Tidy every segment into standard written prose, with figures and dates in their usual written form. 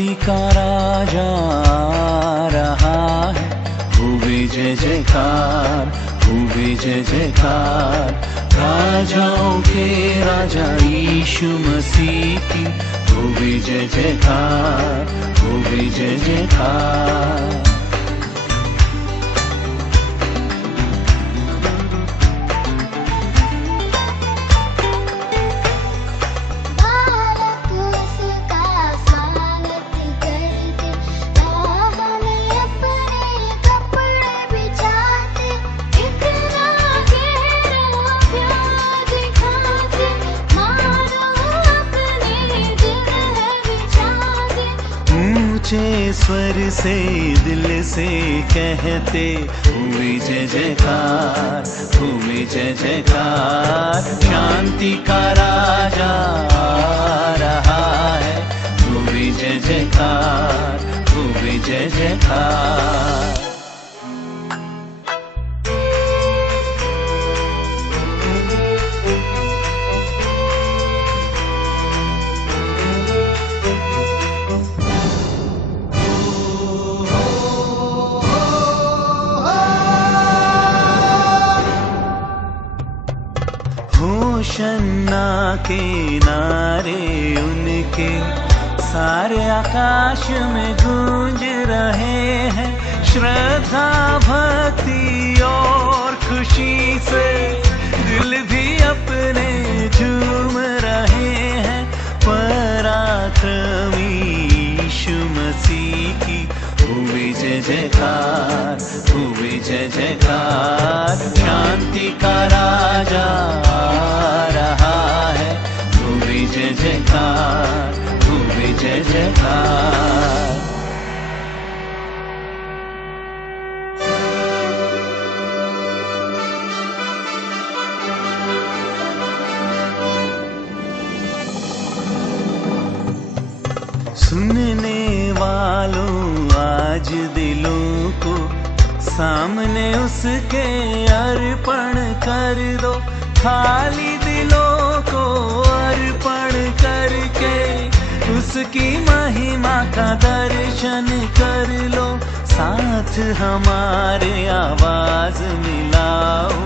शांति का राजा आ रहा है। हुए जय जयकार, हुए जय जयकार, राजाओं के राजा यीशु मसीह की। हुए जय जयकार, हुए जय जयकार। ऊंचे स्वर से दिल से कहते, हुए जय जयकार, हुए जय जयकार, शांति का राजा आ रहा है। हुए जय जयकार, हुए जय जयकार। होशन्ना के नारे उनके सारे आकाश में गूंज रहे हैं। श्रद्धा भक्ति और खुशी से दिल भी अपने झूम रहे हैं। पराक्रमी यीशु मसीह की। हुए जय जयकार, हुए जय जयकार, शांति का राजा आ रहा है। हुए जय जयकार, हुए जय जयकार। सुनने वालों आज दिलों को सामने उसके अर्पण कर दो। खाली दिलों को अर्पण करके उसकी महिमा का दर्शन कर लो। साथ हमारे आवाज मिलाओ,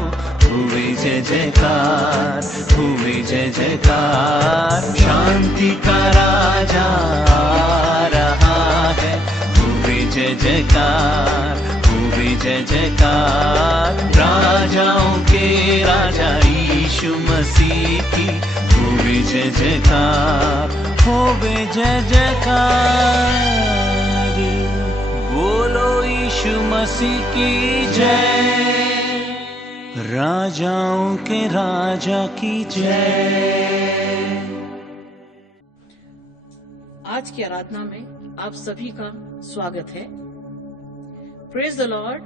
हुए जय जयकार, हुए जय जयकार, शांति का राजा आ रहा है। हुए जय जयकार, हुए जय जयकार, राजाओं के राजा यीशु मसीह की। हुए जय जयकार, हुए जय जयकार। बोलो यीशु मसीह की जय, राजाओं के राजा की जय। आज की आराधना में आप सभी का स्वागत है। Praise the Lord,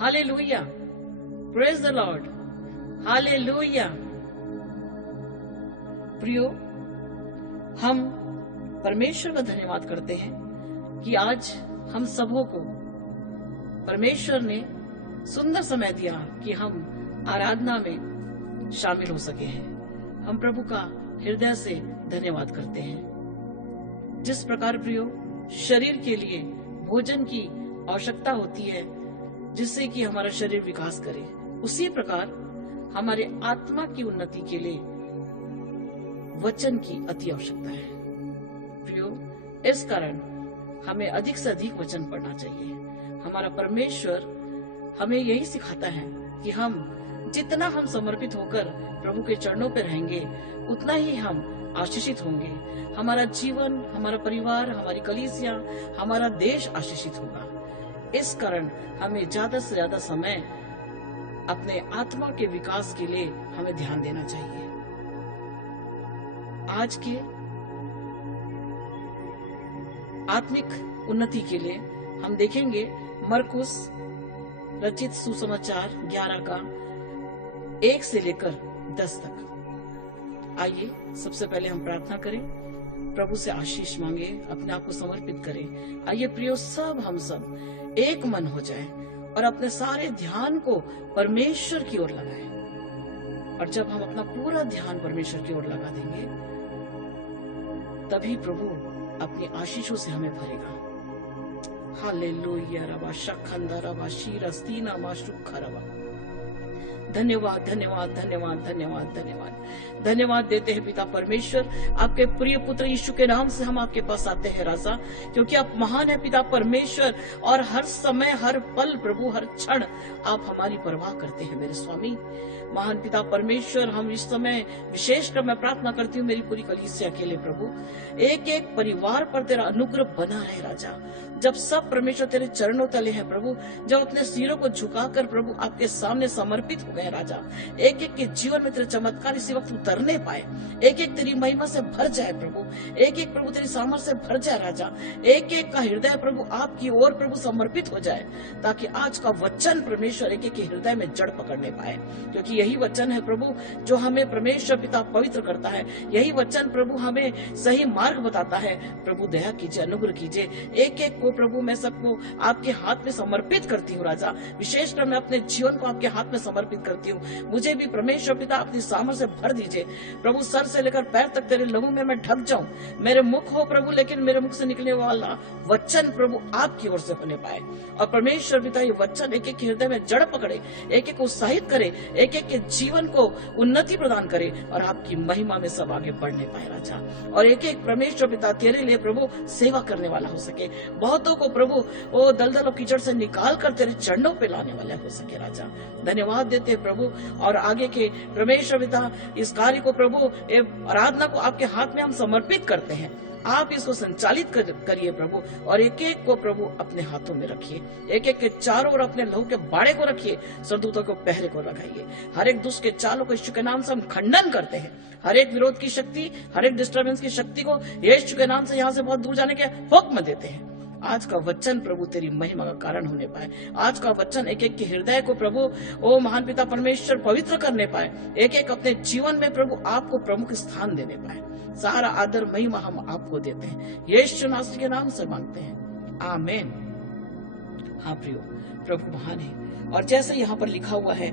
hallelujah, praise the Lord, hallelujah. प्रियो, हम परमेश्वर का धन्यवाद करते हैं कि आज हम सबों को परमेश्वर ने सुंदर समय दिया कि हम आराधना में शामिल हो सके हैं। हम प्रभु का हृदय से धन्यवाद करते हैं। जिस प्रकार प्रियो शरीर के लिए भोजन की आवश्यकता होती है जिससे कि हमारा शरीर विकास करे, उसी प्रकार हमारे आत्मा की उन्नति के लिए वचन की अति आवश्यकता है। प्रियो, इस कारण हमें अधिक से अधिक वचन पढ़ना चाहिए। हमारा परमेश्वर हमें यही सिखाता है कि हम जितना हम समर्पित होकर प्रभु के चरणों पर रहेंगे उतना ही हम आशीषित होंगे। हमारा जीवन, हमारा परिवार, हमारी कलीसिया, हमारा देश आशीषित होगा। इस कारण हमें ज्यादा से ज्यादा समय अपने आत्मा के विकास के लिए हमें ध्यान देना चाहिए। आज के आत्मिक उन्नति के लिए हम देखेंगे मरकुस रचित सुसमाचार 11 का 1 से लेकर 10 तक। आइए सबसे पहले हम प्रार्थना करें, प्रभु से आशीष मांगे, अपने आप को समर्पित करें। आइए प्रियो, हम सब एक मन हो जाए और अपने सारे ध्यान को परमेश्वर की ओर लगाएं। और जब हम अपना पूरा ध्यान परमेश्वर की ओर लगा देंगे तभी प्रभु अपनी आशीषों से हमें भरेगा। हालेलुया रबा शखंदा रबा शीरस्तीना माशुखा रबा। धन्यवाद धन्यवाद धन्यवाद धन्यवाद धन्यवाद धन्यवाद देते हैं पिता परमेश्वर। आपके प्रिय पुत्र यीशु के नाम से हम आपके पास आते हैं राजा, क्योंकि आप महान है पिता परमेश्वर, और हर समय हर पल प्रभु हर क्षण आप हमारी परवाह करते हैं मेरे स्वामी। महान पिता परमेश्वर, हम इस समय विशेषकर मैं प्रार्थना करती हूँ मेरी पूरी कलीसिया के लिए प्रभु, एक एक परिवार पर तेरा अनुग्रह बना रहे राजा। जब सब परमेश्वर तेरे चरणों तले हैं प्रभु, जब अपने सिरों को झुकाकर प्रभु आपके सामने समर्पित हो गए राजा, एक एक के जीवन में तेरे चमत्कार इसी वक्त उतरने पाए, एक एक तेरी महिमा से भर जाए प्रभु, एक एक प्रभु तेरी सामर्थ्य से भर जाए राजा, एक एक का हृदय प्रभु आपकी ओर प्रभु समर्पित हो जाए, ताकि आज का वचन परमेश्वर एक एक के हृदय में जड़ पकड़ने पाए, क्योंकि यही वचन है प्रभु जो हमें परमेश्वर पिता पवित्र करता है। यही वचन प्रभु हमें सही मार्ग बताता है। प्रभु दया कीजिए, अनुग्रह कीजिए, एक एक को प्रभु मैं सबको आपके हाथ में समर्पित करती हूँ राजा। विशेषकर मैं अपने जीवन को आपके हाथ में समर्पित करती हूँ। मुझे भी परमेश्वर पिता अपनी सामर्थ्य से भर दीजिए प्रभु, सर से लेकर पैर तक तेरे लहू में मैं ढक जाऊं। मेरे मुख हो प्रभु, लेकिन मेरे मुख से निकलने वाला वचन प्रभु आपकी ओर से होने पाए, और परमेश्वर पिता ये वचन एक एक हृदय में जड़ पकड़े, एक एक उत्साहित करे, एक एक के जीवन को उन्नति प्रदान करे, और आपकी महिमा में सब आगे बढ़ने पाए राजा। और एक एक परमेश्वर पिता तेरे लिए प्रभु सेवा करने वाला हो सके, बहुतों को प्रभु वो दलदल और कीचड़ से निकाल कर तेरे चरणों पे लाने वाला हो सके राजा। धन्यवाद देते हैं प्रभु, और आगे के परमेश्वर पिता इस कार्य को प्रभु आराधना को आपके हाथ में हम समर्पित करते हैं। आप इसको संचालित करिए प्रभु, और एक एक को प्रभु अपने हाथों में रखिए, एक एक के चारों ओर अपने लहू के बाड़े को रखिए, सरदूतों को पहरे को लगाइए। हर एक दुष्ट के चालों को यीशु के नाम से हम खंडन करते हैं। हर एक विरोध की शक्ति, हर एक डिस्टर्बेंस की शक्ति को यीशु के नाम से यहाँ से बहुत दूर जाने के हुक्म देते हैं। आज का वचन प्रभु तेरी महिमा का कारण होने पाए, आज का वचन एक एक के हृदय को प्रभु ओ महान पिता परमेश्वर पवित्र करने पाए, एक एक अपने जीवन में प्रभु आपको प्रमुख स्थान देने पाए। सारा आदर महिमा हम आपको देते हैं, यीशु नासरी के नाम से मांगते हैं, आमीन। हाँ प्रियो, प्रभु महान है, और जैसे यहाँ पर लिखा हुआ है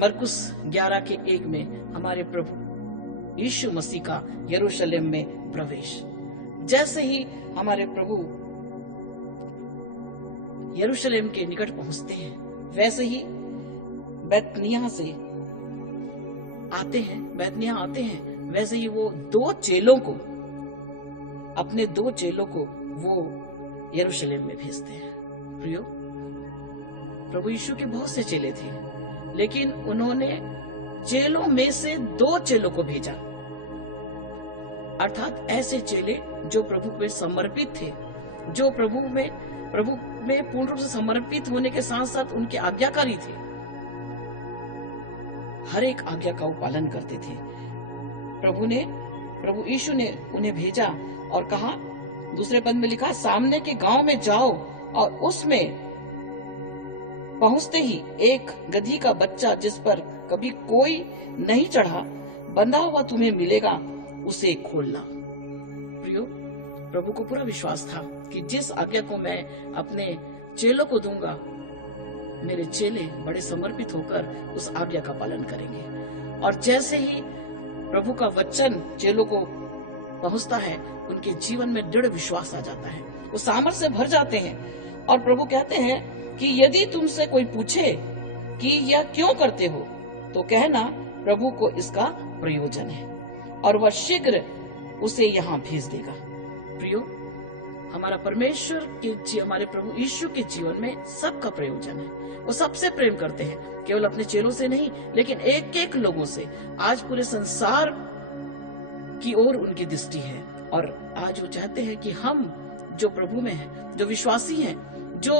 मरकुस 11:1 में हमारे प्रभु यीशु मसीह का यरूशलेम में प्रवेश, जैसे ही हमारे प्रभु यरूशलेम के निकट पहुंचते हैं, वैसे ही बैतनिय्याह से आते हैं, बैतनिय्याह आते हैं, वैसे ही वो अपने दो चेलों को वो यरूशलेम में भेजते हैं। प्रियो, प्रभु यीशु के बहुत से चेले थे, लेकिन उन्होंने चेलों में से 2 चेलों को भेजा, अर्थात ऐसे चेले जो प्रभु में समर्पित थे, जो प्रभु में पूर्ण रूप से समर्पित होने के साथ साथ उनके आज्ञाकारी थे, हर एक आज्ञा का वो पालन करते थे। प्रभु यीशु ने उन्हें भेजा और कहा, दूसरे पद में लिखा, सामने के गांव में जाओ और उसमें पहुंचते ही एक गधी का बच्चा जिस पर कभी कोई नहीं चढ़ा बंधा हुआ तुम्हें मिलेगा, उसे खोलना। प्रियो, प्रभु को पूरा विश्वास था कि जिस आज्ञा को मैं अपने चेलों को दूंगा, मेरे चेले बड़े समर्पित होकर उस आज्ञा का पालन करेंगे। और जैसे ही प्रभु का वचन चेलों को पहुंचता है, उनके जीवन में दृढ़ विश्वास आ जाता है, वो सामर्थ्य से भर जाते हैं। और प्रभु कहते हैं कि यदि तुमसे कोई पूछे कि यह क्यों करते हो, तो कहना प्रभु को इसका प्रयोजन है, और वह शीघ्र उसे यहाँ भेज देगा। प्रियो, हमारा परमेश्वर के हमारे प्रभु यीशु के जीवन में सबका प्रयोजन है। वो सबसे प्रेम करते हैं, केवल अपने चेलों से नहीं, लेकिन एक एक लोगों से। आज पूरे संसार की ओर उनकी दृष्टि है, और आज वो चाहते हैं कि हम जो प्रभु में हैं, जो विश्वासी हैं, जो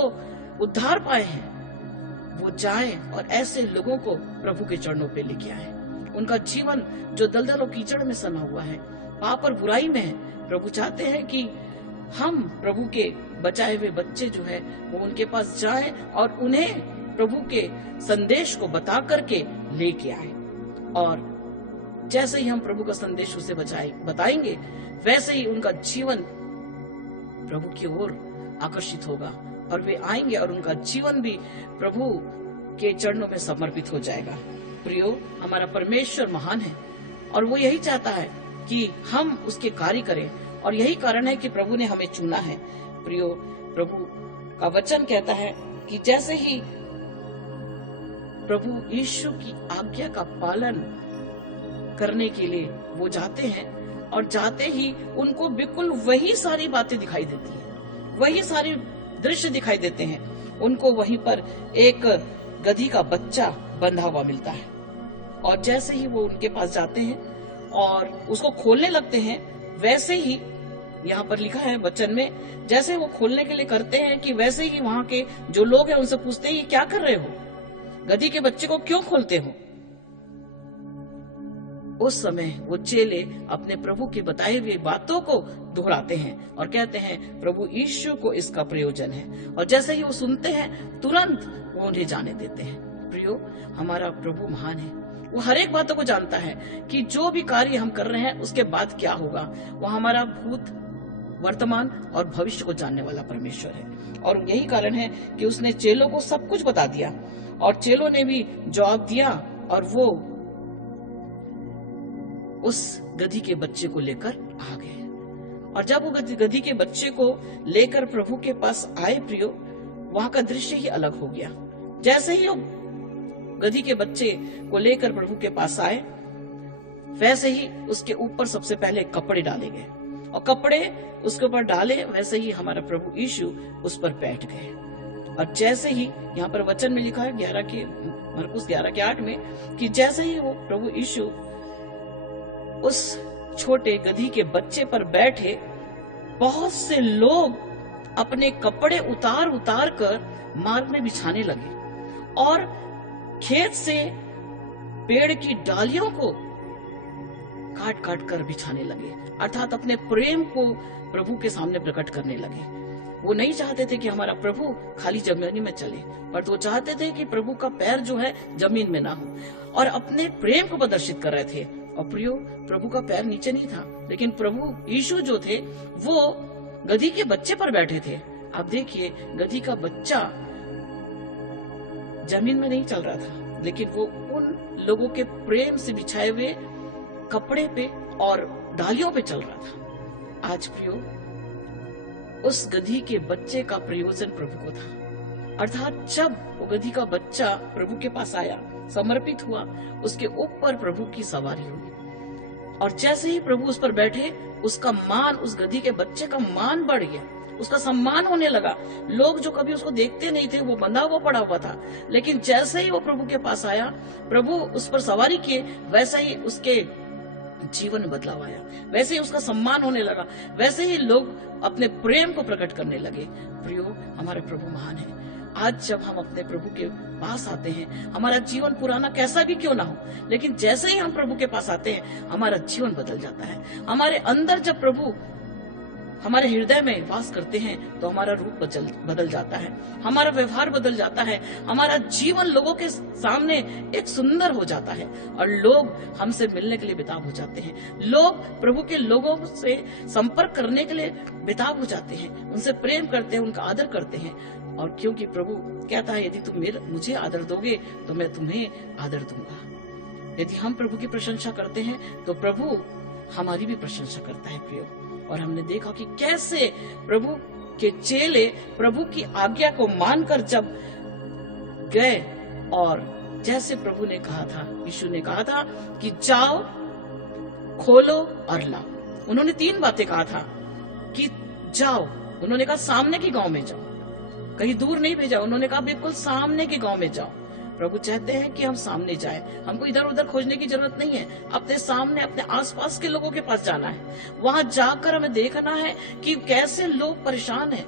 उद्धार पाए हैं, वो जाएं और ऐसे लोगों को प्रभु के चरणों पे लेके आए। उनका जीवन जो दलदल और कीचड़ में सना हुआ है, पाप और बुराई में है, प्रभु चाहते हैं कि हम प्रभु के बचाए हुए बच्चे जो है वो उनके पास जाएं और उन्हें प्रभु के संदेश को बता करके लेके आए। और जैसे ही हम प्रभु का संदेश उसे बताएंगे, वैसे ही उनका जीवन प्रभु की ओर आकर्षित होगा, और वे आएंगे और उनका जीवन भी प्रभु के चरणों में समर्पित हो जाएगा। प्रियो, हमारा परमेश्वर महान है, और वो यही चाहता है कि हम उसके कार्य करें, और यही कारण है कि प्रभु ने हमें चुना है। प्रियो, प्रभु का वचन कहता है कि जैसे ही प्रभु यीशु की आज्ञा का पालन करने के लिए वो जाते हैं, और जाते ही उनको बिल्कुल वही सारी बातें दिखाई देती है, वही सारी दृश्य दिखाई देते हैं। उनको वहीं पर एक गधी का बच्चा बंधा हुआ मिलता है, और जैसे ही वो उनके पास जाते हैं और उसको खोलने लगते हैं, वैसे ही यहाँ पर लिखा है वचन में, जैसे वो खोलने के लिए करते हैं कि वैसे ही वहां के जो लोग हैं उनसे पूछते हैं, ये क्या कर रहे हो, गधी के बच्चे को क्यों खोलते हो? उस समय वो चेले अपने प्रभु की बताई हुई बातों को दोहराते हैं और कहते हैं प्रभु यीशु को इसका प्रयोजन है, और जैसे ही वो सुनते हैं तुरंत वो उन्हें जाने देते हैं। प्रियो, हमारा प्रभु महान है, वो हर एक बातों को जानता है कि जो भी कार्य हम कर रहे हैं उसके बाद क्या होगा। वो हमारा भूत, वर्तमान और भविष्य को जानने वाला परमेश्वर है, और यही कारण है कि उसने चेलों को सब कुछ बता दिया, और चेलों ने भी जवाब दिया, और वो उस गधी के बच्चे को लेकर आ गए। और जब वो गधी के बच्चे को लेकर प्रभु के पास आए, प्रियो, वहां का दृश्य ही अलग हो गया। जैसे ही वो गधी के बच्चे को लेकर प्रभु के पास आए, वैसे ही उसके ऊपर सबसे पहले कपड़े डाले गए, और कपड़े उसके ऊपर डाले, वैसे ही हमारा प्रभु यीशु उस पर बैठ गए। और जैसे ही यहाँ पर वचन में लिखा है मरकुस 11:8 में कि जैसे ही वो प्रभु यीशु उस छोटे गधी के बच्चे पर बैठे, बहुत से लोग अपने कपड़े उतार उतार कर मार्ग में बिछाने लगे, और खेत से पेड़ की डालियों को काट काट कर बिछाने लगे, अर्थात अपने प्रेम को प्रभु के सामने प्रकट करने लगे। वो नहीं चाहते थे कि हमारा प्रभु खाली जमीन में चले, पर वो चाहते थे कि प्रभु का पैर जो है जमीन में ना हो, और अपने प्रेम को प्रदर्शित कर रहे थे। और प्रियो, प्रभु का पैर नीचे नहीं था, लेकिन प्रभु यीशु जो थे वो गधी के बच्चे पर बैठे थे। आप देखिए, गधी का बच्चा जमीन में नहीं चल रहा था, लेकिन वो उन लोगों के प्रेम से बिछाए हुए कपड़े पे और डालियों पे चल रहा था। आज प्रियो, उस गधी के बच्चे का प्रयोजन प्रभु को था, अर्थात जब वो गधी का बच्चा प्रभु के पास आया, समर्पित हुआ, उसके ऊपर प्रभु की सवारी हुई, और जैसे ही प्रभु उस पर बैठे, उसका मान, उस गधी के बच्चे का मान बढ़ गया, उसका सम्मान होने लगा। लोग जो कभी उसको देखते नहीं थे, वो बंधा हुआ पड़ा हुआ था, लेकिन जैसे ही वो प्रभु के पास आया, प्रभु उस पर सवारी किए, वैसे ही उसके जीवन में बदलाव आया, वैसे ही उसका सम्मान होने लगा, वैसे ही लोग अपने प्रेम को प्रकट करने लगे। प्रियो, हमारे प्रभु महान है। आज जब हम अपने प्रभु के पास आते हैं, हमारा जीवन पुराना कैसा भी क्यों ना हो, लेकिन जैसे ही हम प्रभु के पास आते हैं, हमारा जीवन बदल जाता है। हमारे अंदर जब प्रभु हमारे हृदय में वास करते हैं, तो हमारा रूप बदल जाता है, हमारा व्यवहार बदल जाता है, हमारा जीवन लोगों के सामने एक सुंदर हो जाता है, और लोग हमसे मिलने के लिए बेताब हो जाते हैं। लोग प्रभु के लोगों से संपर्क करने के लिए बेताब हो जाते हैं, उनसे प्रेम करते हैं, उनका आदर करते हैं। और क्योंकि प्रभु कहता है, यदि तुम मुझे आदर दोगे तो मैं तुम्हें आदर दूंगा। यदि हम प्रभु की प्रशंसा करते हैं तो प्रभु हमारी भी प्रशंसा करता है। प्रियो, और हमने देखा कि कैसे प्रभु के चेले प्रभु की आज्ञा को मानकर जब गए, और जैसे प्रभु ने कहा था, यीशु ने कहा था कि जाओ, खोलो और लाओ। उन्होंने 3 बातें कहा था कि जाओ, उन्होंने कहा सामने के गांव में जाओ, कहीं दूर नहीं भेजा, उन्होंने कहा बिल्कुल सामने के गांव में जाओ। प्रभु चाहते हैं कि हम सामने जाएं, हमको इधर उधर खोजने की जरूरत नहीं है, अपने सामने, अपने आसपास के लोगों के पास जाना है। वहां जाकर हमें देखना है कि कैसे लोग परेशान हैं,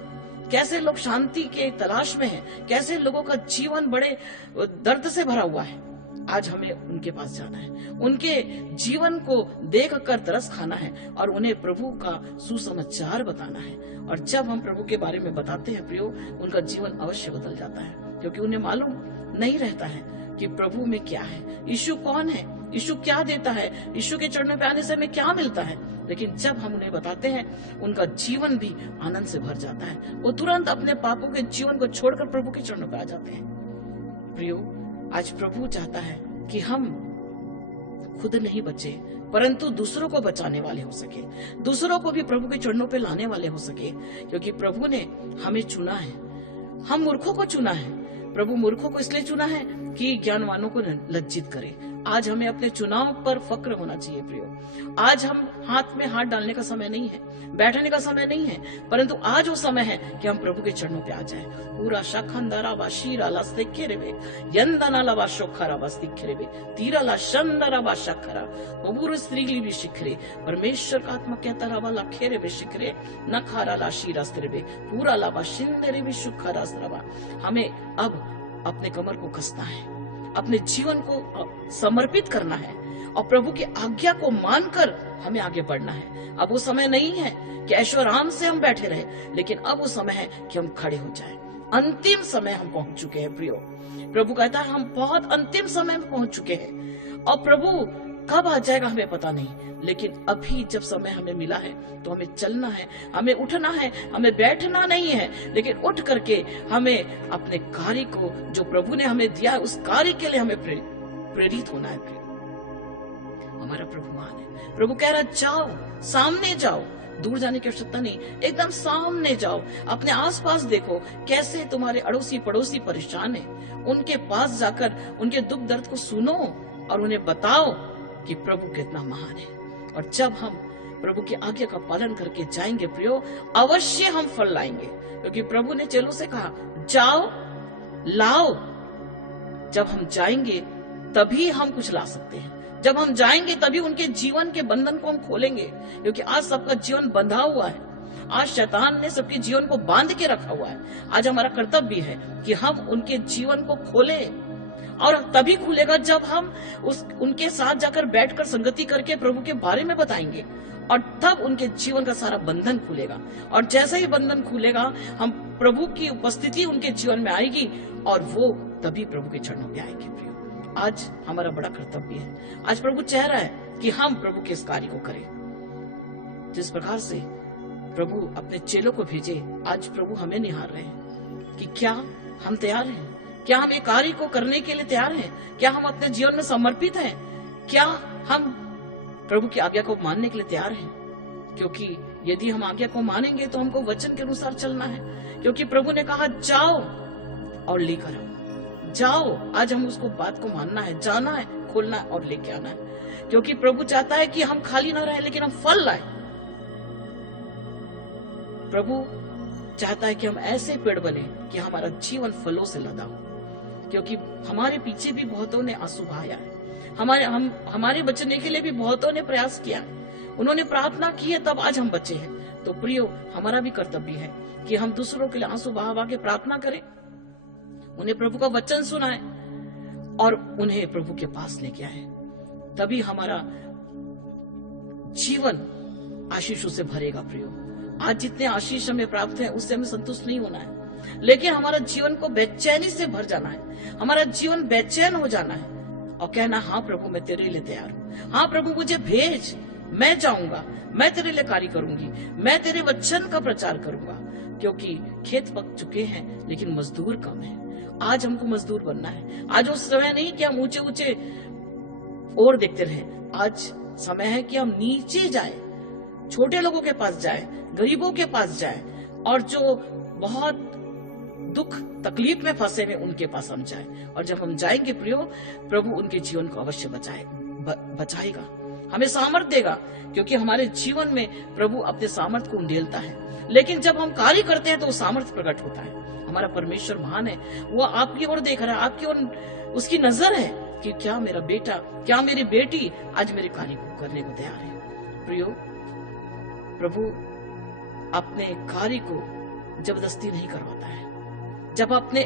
कैसे लोग शांति के तलाश में हैं, कैसे लोगों का जीवन बड़े दर्द से भरा हुआ है। आज हमें उनके पास जाना है, उनके जीवन को देखकर तरस खाना है, और उन्हें प्रभु का सुसमाचार बताना है। और जब हम प्रभु के बारे में बताते हैं प्रियो, उनका जीवन अवश्य बदल जाता है, क्योंकि उन्हें मालूम नहीं रहता है कि प्रभु में क्या है, यीशु कौन है, यीशु क्या देता है, यीशु के चरणों पे आने से हमें क्या मिलता है। लेकिन जब हम उन्हें बताते हैं, उनका जीवन भी आनंद से भर जाता है, वो तुरंत अपने पापों के जीवन को छोड़कर प्रभु के चरणों पे आ जाते हैं। प्रियो, आज प्रभु चाहता है कि हम खुद नहीं बचे परंतु दूसरों को बचाने वाले हो सके, दूसरों को भी प्रभु के चरणों पे लाने वाले हो सके, क्योंकि प्रभु ने हमें चुना है। हम मूर्खों को चुना है। प्रभु मूर्खों को इसलिए चुना है कि ज्ञानवानों को लज्जित करे। आज हमें अपने चुनाव पर फक्र होना चाहिए प्रियो। आज हम हाथ में हाथ डालने का समय नहीं है, बैठने का समय नहीं है, परंतु आज वो समय है कि हम प्रभु के चरणों पे आ जाए। पूरा शाखंदारा वा शीराला सेखेरेबे यंदनाला वा शोखारा वा सिखेरेबे तीराला शंदरा वा शखरा बबूर स्त्रीली भी शिखरे परमेश्वर का आत्मा कहता रहा वाला खेरे बे शिखरे नखारा ला शीरास्त्रेबे पूरा ला वा शिंदरे भी शुखारा स्त्रवा। हमें अब अपने कमर को कसना है, अपने जीवन को समर्पित करना है और प्रभु की आज्ञा को मानकर हमें आगे बढ़ना है। अब वो समय नहीं है कि ऐशोआराम से हम बैठे रहे, लेकिन अब वो समय है कि हम खड़े हो जाएं। अंतिम समय हम पहुंच चुके हैं प्रियो। प्रभु कहता है हम बहुत अंतिम समय में पहुंच चुके हैं और प्रभु कब आ जाएगा हमें पता नहीं, लेकिन अभी जब समय हमें मिला है तो हमें चलना है, हमें उठना है, हमें बैठना नहीं है, लेकिन उठ करके हमें अपने कार्य को जो प्रभु ने हमें दिया है उस कार्य के लिए हमें प्रेरित होना है। हमारा प्रभु महान है। प्रभु कह रहा है जाओ, सामने जाओ, दूर जाने की आवश्यकता नहीं, एकदम सामने जाओ, अपने आसपास देखो कैसे तुम्हारे अड़ोसी पड़ोसी परेशान है, उनके पास जाकर उनके दुख दर्द को सुनो और उन्हें बताओ कि प्रभु कितना महान है। और जब हम प्रभु की आज्ञा का पालन करके जाएंगे प्रियो, अवश्य हम फल लाएंगे, क्योंकि प्रभु ने चेलों से कहा जाओ लाओ। जब हम जाएंगे तभी हम कुछ ला सकते हैं, जब हम जाएंगे तभी उनके जीवन के बंधन को हम खोलेंगे, क्योंकि आज सबका जीवन बंधा हुआ है। आज शैतान ने सबके जीवन को बांध के रखा हुआ है। आज हमारा कर्तव्य है कि हम उनके जीवन को खोलें, और तभी खुलेगा जब हम उनके साथ जाकर बैठकर संगति करके प्रभु के बारे में बताएंगे, और तब उनके जीवन का सारा बंधन खुलेगा। और जैसे ही बंधन खुलेगा हम प्रभु की उपस्थिति उनके जीवन में आएगी और वो तभी प्रभु के चरणों पे आएंगे। प्रियो, आज हमारा बड़ा कर्तव्य है। आज प्रभु चाह रहा है कि हम प्रभु के इस कार्य को करें। जिस प्रकार से प्रभु अपने चेलों को भेजे, आज प्रभु हमें निहार रहे हैं कि क्या हम तैयार हैं, क्या हम ये कार्य को करने के लिए तैयार हैं, क्या हम अपने जीवन में समर्पित हैं, क्या हम प्रभु की आज्ञा को मानने के लिए तैयार हैं। क्योंकि यदि हम आज्ञा को मानेंगे तो हमको वचन के अनुसार चलना है, क्योंकि प्रभु ने कहा जाओ और लेकर आओ। जाओ, आज हम उसको बात को मानना है, जाना है, खोलना है और लेके आना है, क्योंकि प्रभु चाहता है कि हम खाली ना रहे लेकिन हम फल लाए। प्रभु चाहता है कि हम ऐसे पेड़ बने कि हमारा जीवन फलों से लदा हो, क्योंकि हमारे पीछे भी बहुतों ने आंसू बहाया है, हमारे बचने के लिए भी बहुतों ने प्रयास किया, उन्होंने प्रार्थना की है, तब आज हम बचे हैं। तो प्रियो, हमारा भी कर्तव्य है कि हम दूसरों के लिए आंसू बहा के प्रार्थना करें, उन्हें प्रभु का वचन सुनाएं और उन्हें प्रभु के पास लेके आए। तभी हमारा जीवन आशीषों से भरेगा। प्रियो, आज जितने आशीष हमें प्राप्त है उससे हमें संतुष्ट नहीं होना है, लेकिन हमारा जीवन को बेचैनी से भर जाना है, हमारा जीवन बेचैन हो जाना है और कहना हाँ प्रभु मैं तेरे लिए तैयार हूँ, हाँ प्रभु मुझे भेज, मैं जाऊंगा, मैं तेरे लिए कार्य करूंगी, मैं तेरे वचन का प्रचार करूंगा। क्योंकि खेत पक चुके हैं लेकिन मजदूर कम है। आज हमको मजदूर बनना है। आज वो समय नहीं कि हम ऊंचे ऊंचे और देखते रहे, आज समय है कि हम नीचे जाए, छोटे लोगों के पास जाए, गरीबों के पास जाए, और जो बहुत दुख तकलीफ में फंसे हुए उनके पास हम जाए। और जब हम जाएंगे प्रियो, प्रभु उनके जीवन को अवश्य बचाएगा, हमें सामर्थ देगा, क्योंकि हमारे जीवन में प्रभु अपने सामर्थ को उंडेलता है। लेकिन जब हम कार्य करते हैं तो वो सामर्थ प्रकट होता है। हमारा परमेश्वर महान है, वो आपकी ओर देख रहा है, आपकी ओर उसकी नजर है कि क्या मेरा बेटा, क्या मेरी बेटी आज मेरे कार्य को करने को तैयार है। प्रियो, प्रभु अपने कार्य को जबरदस्ती नहीं करवाता है। जब अपने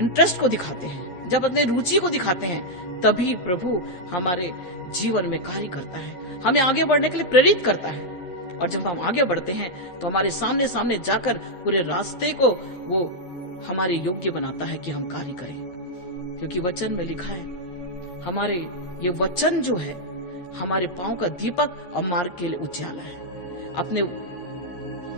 इंटरेस्ट को दिखाते हैं, जब अपने रुचि को दिखाते हैं, तभी प्रभु हमारे जीवन में कार्य करता है, हमें आगे बढ़ने के लिए प्रेरित करता है। और जब हम आगे बढ़ते हैं तो हमारे सामने सामने जाकर पूरे रास्ते को वो हमारे योग्य बनाता है कि हम कार्य करें। क्योंकि वचन में लिखा है, हमारे ये वचन जो है हमारे पांव का दीपक और मार्ग के लिए उजाला है। अपने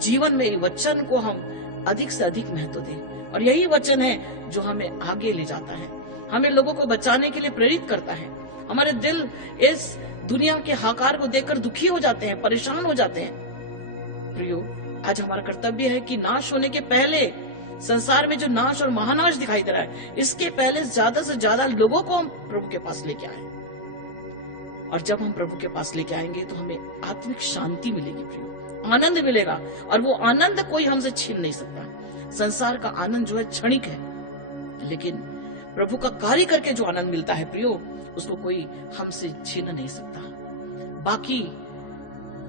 जीवन में वचन को हम अधिक से अधिक महत्व दें, और यही वचन है जो हमें आगे ले जाता है, हमें लोगों को बचाने के लिए प्रेरित करता है, हमारे दिल इस दुनिया के हाकार को देखकर दुखी हो जाते हैं, परेशान हो जाते हैं। प्रियो, आज हमारा कर्तव्य है कि नाश होने के पहले, संसार में जो नाश और महानाश दिखाई दे रहा है, इसके पहले ज्यादा से ज्यादा लोगों को हम प्रभु के पास लेके आए। और जब हम प्रभु के पास लेके आएंगे तो हमें आत्मिक शांति मिलेगी प्रियो, आनंद मिलेगा। और वो आनंद कोई हमसे छीन नहीं सकता। संसार का आनंद जो है क्षणिक है, लेकिन प्रभु का कार्य करके जो आनंद मिलता है प्रियो, उसको कोई हमसे छीन नहीं सकता। बाकी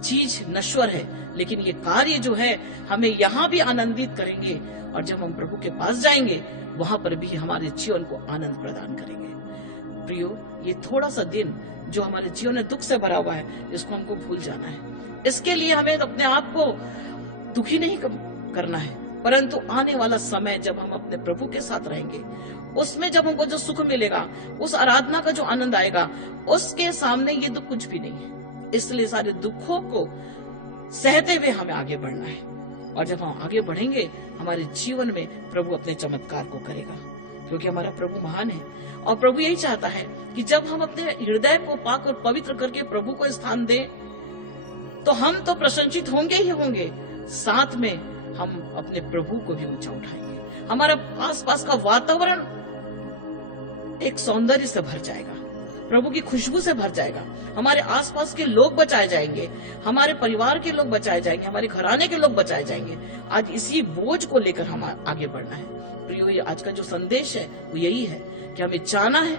चीज नश्वर है, लेकिन ये कार्य जो है हमें यहाँ भी आनंदित करेंगे। और जब हम प्रभु के पास जाएंगे, वहां पर भी हमारे जीवन को आनंद प्रदान करेंगे। प्रियो, ये थोड़ा सा दिन जो हमारे जीवन में दुख से भरा हुआ है, इसको हमको भूल जाना है। इसके लिए हमें अपने आप को दुखी नहीं करना है, परंतु आने वाला समय जब हम अपने प्रभु के साथ रहेंगे, उसमें जब हमको जो सुख मिलेगा, उस आराधना का जो आनंद आएगा, उसके सामने ये दुख कुछ भी नहीं है। इसलिए सारे दुखों को सहते हुए हमें आगे बढ़ना है। और जब हम आगे बढ़ेंगे, हमारे जीवन में प्रभु अपने चमत्कार को करेगा, क्योंकि हमारा प्रभु महान है। और प्रभु यही चाहता है कि जब हम अपने हृदय को पाक और पवित्र करके प्रभु को स्थान दें, तो हम तो प्रशंसित होंगे ही होंगे, साथ में हम अपने प्रभु को भी ऊंचा उठाएंगे। हमारा आसपास का वातावरण एक सौंदर्य से भर जाएगा, प्रभु की खुशबू से भर जाएगा। हमारे आसपास के लोग बचाए जाएंगे, हमारे परिवार के लोग बचाए जाएंगे, हमारे घराने के लोग बचाए जाएंगे। आज इसी बोझ को लेकर हम आगे बढ़ना है। प्रियो, ये आज का जो संदेश है वो यही है कि हमें जाना है,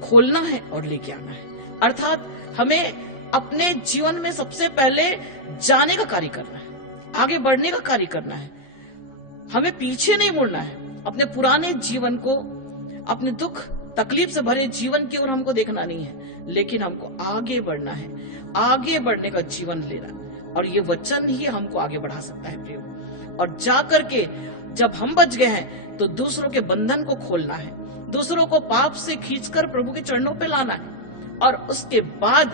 खोलना है और लेके आना है। अर्थात हमें अपने जीवन में सबसे पहले जाने का कार्य करना है, आगे बढ़ने का कार्य करना है। हमें पीछे नहीं मुड़ना है। अपने पुराने जीवन को, अपने दुख तकलीफ से भरे जीवन की ओर हमको देखना नहीं है, लेकिन हमको आगे बढ़ना है, आगे बढ़ने का जीवन लेना। और ये वचन ही हमको आगे बढ़ा सकता है प्रियो। और जाकर के जब हम बच गए हैं, तो दूसरों के बंधन को खोलना है, दूसरों को पाप से खींचकर प्रभु के चरणों पे लाना है। और उसके बाद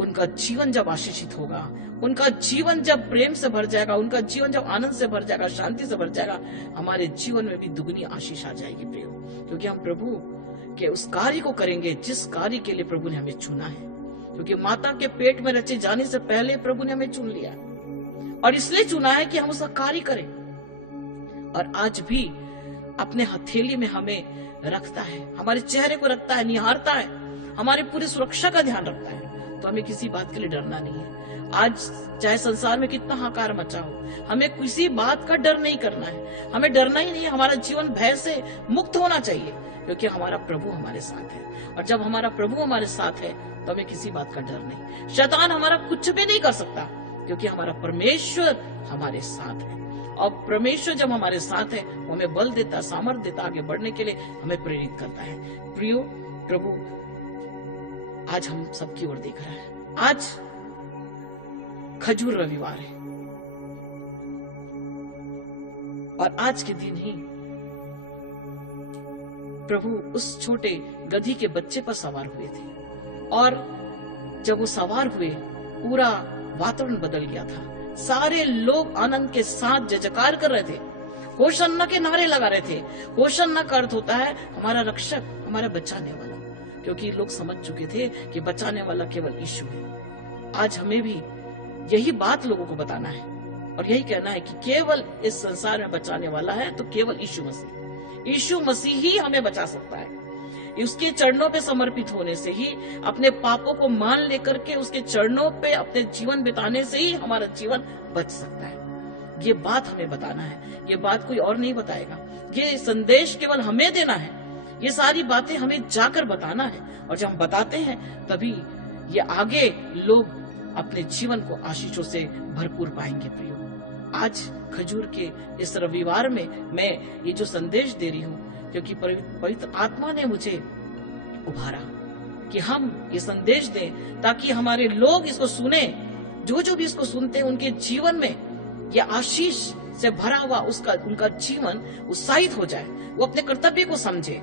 उनका जीवन जब आशीषित होगा, उनका जीवन जब प्रेम से भर जाएगा, उनका जीवन जब आनंद से भर जाएगा, शांति से भर जाएगा, हमारे जीवन में भी दुगनी आशीष आ जाएगी प्रियो। क्योंकि हम प्रभु के उस कार्य को करेंगे जिस कार्य के लिए प्रभु ने हमें चुना है। क्योंकि माता के पेट में रचे जाने से पहले प्रभु ने हमें चुन लिया, और इसलिए चुना है कि हम उसका कार्य करें। और आज भी अपने हथेली में हमें रखता है, हमारे चेहरे को रखता है, निहारता है, हमारी पूरी सुरक्षा का ध्यान रखता है। तो हमें किसी बात के लिए डरना नहीं है। आज चाहे संसार में कितना हाकार मचा हो, हमें किसी बात का डर नहीं करना है। हमें डरना ही नहीं है। हमारा जीवन भय से मुक्त होना चाहिए, क्योंकि हमारा प्रभु हमारे साथ है। और जब हमारा प्रभु हमारे साथ है, तो हमें किसी बात का डर नहीं। शैतान हमारा कुछ भी नहीं कर सकता, क्योंकि हमारा परमेश्वर हमारे साथ है। और परमेश्वर जब हमारे साथ है, वो हमें बल देता, सामर्थ्य देता, आगे बढ़ने के लिए हमें प्रेरित करता है। प्रियो, प्रभु आज हम सबकी ओर देख रहा है। आज खजूर रविवार है, और आज के दिन ही प्रभु उस छोटे गधी के बच्चे पर सवार हुए थे। और जब वो सवार हुए, पूरा वातावरण बदल गया था। सारे लोग आनंद के साथ जय जयकार कर रहे थे, होशन्ना के नारे लगा रहे थे। होशन्ना का अर्थ होता है हमारा रक्षक, हमारा बचाने वाला, क्योंकि लोग समझ चुके थे कि बचाने वाला केवल यीशु है। आज हमें भी यही बात लोगों को बताना है, और यही कहना है कि केवल इस संसार में बचाने वाला है तो केवल यीशु मसीह। यीशु मसीह ही हमें बचा सकता है। उसके चरणों पे समर्पित होने से ही, अपने पापों को मान लेकर के उसके चरणों पे अपने जीवन बिताने से ही हमारा जीवन बच सकता है। ये बात हमें बताना है, ये बात कोई और नहीं बताएगा। ये संदेश केवल हमें देना है, ये सारी बातें हमें जाकर बताना है। और जब हम बताते हैं, तभी ये आगे लोग अपने जीवन को आशीषों से भरपूर पाएंगे प्रियो। आज खजूर के इस रविवार में मैं ये जो संदेश दे रही हूँ, क्योंकि पवित्र आत्मा ने मुझे उभारा कि हम ये संदेश दें, ताकि हमारे लोग इसको सुने। जो भी इसको सुनते हैं, उनके जीवन में ये आशीष से भरा हुआ उनका जीवन उत्साहित हो जाए। वो अपने कर्तव्य को समझे।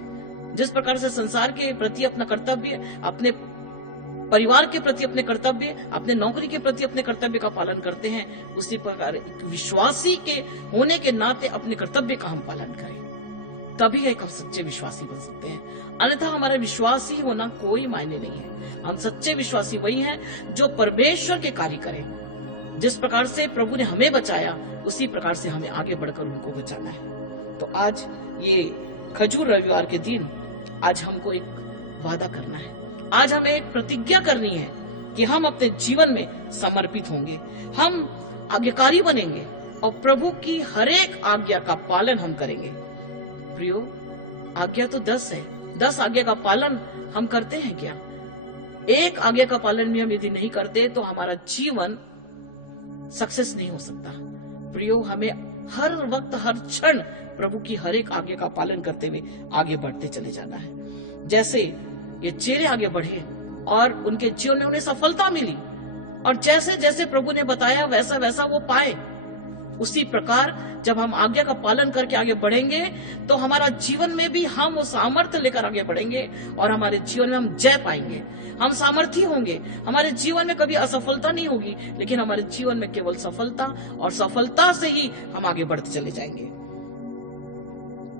जिस प्रकार से संसार के प्रति अपना कर्तव्य, अपने परिवार के प्रति अपने कर्तव्य, अपने नौकरी के प्रति अपने कर्तव्य का पालन करते हैं, उसी प्रकार विश्वासी के होने के नाते अपने कर्तव्य का हम पालन करें। तभी एक हम सच्चे विश्वासी बन सकते हैं। अन्यथा हमारा विश्वासी होना कोई मायने नहीं है। हम सच्चे विश्वासी वही हैं जो परमेश्वर के कार्य करें। जिस प्रकार से प्रभु ने हमें बचाया, उसी प्रकार से हमें आगे बढ़कर उनको बचाना है। तो आज ये खजूर रविवार के दिन आज हमको एक वादा करना है। आज हमें एक प्रतिज्ञा करनी है कि हम अपने जीवन में समर्पित होंगे, हम आज्ञाकारी बनेंगे और प्रभु की हर एक आज्ञा का पालन हम करेंगे। प्रियो, आज्ञा तो 10 है, 10 आज्ञा का पालन हम करते हैं क्या? एक आज्ञा का पालन भी हम यदि नहीं करते तो हमारा जीवन सक्सेस नहीं हो सकता। प्रियो, हमें हर वक्त हर क्षण प्रभु की हर एक आज्ञा का पालन करते हुए आगे बढ़ते चले जाना है। जैसे ये चेले आगे बढ़े और उनके जीवन में उन्हें सफलता मिली और जैसे जैसे प्रभु ने बताया वैसा वैसा वो पाए, उसी प्रकार जब हम आज्ञा का पालन करके आगे बढ़ेंगे तो हमारा जीवन में भी हम वो सामर्थ्य लेकर आगे बढ़ेंगे और हमारे जीवन में हम जय पाएंगे, हम सामर्थी होंगे। हमारे जीवन में कभी असफलता नहीं होगी, लेकिन हमारे जीवन में केवल सफलता, और सफलता से ही हम आगे बढ़ते चले जाएंगे।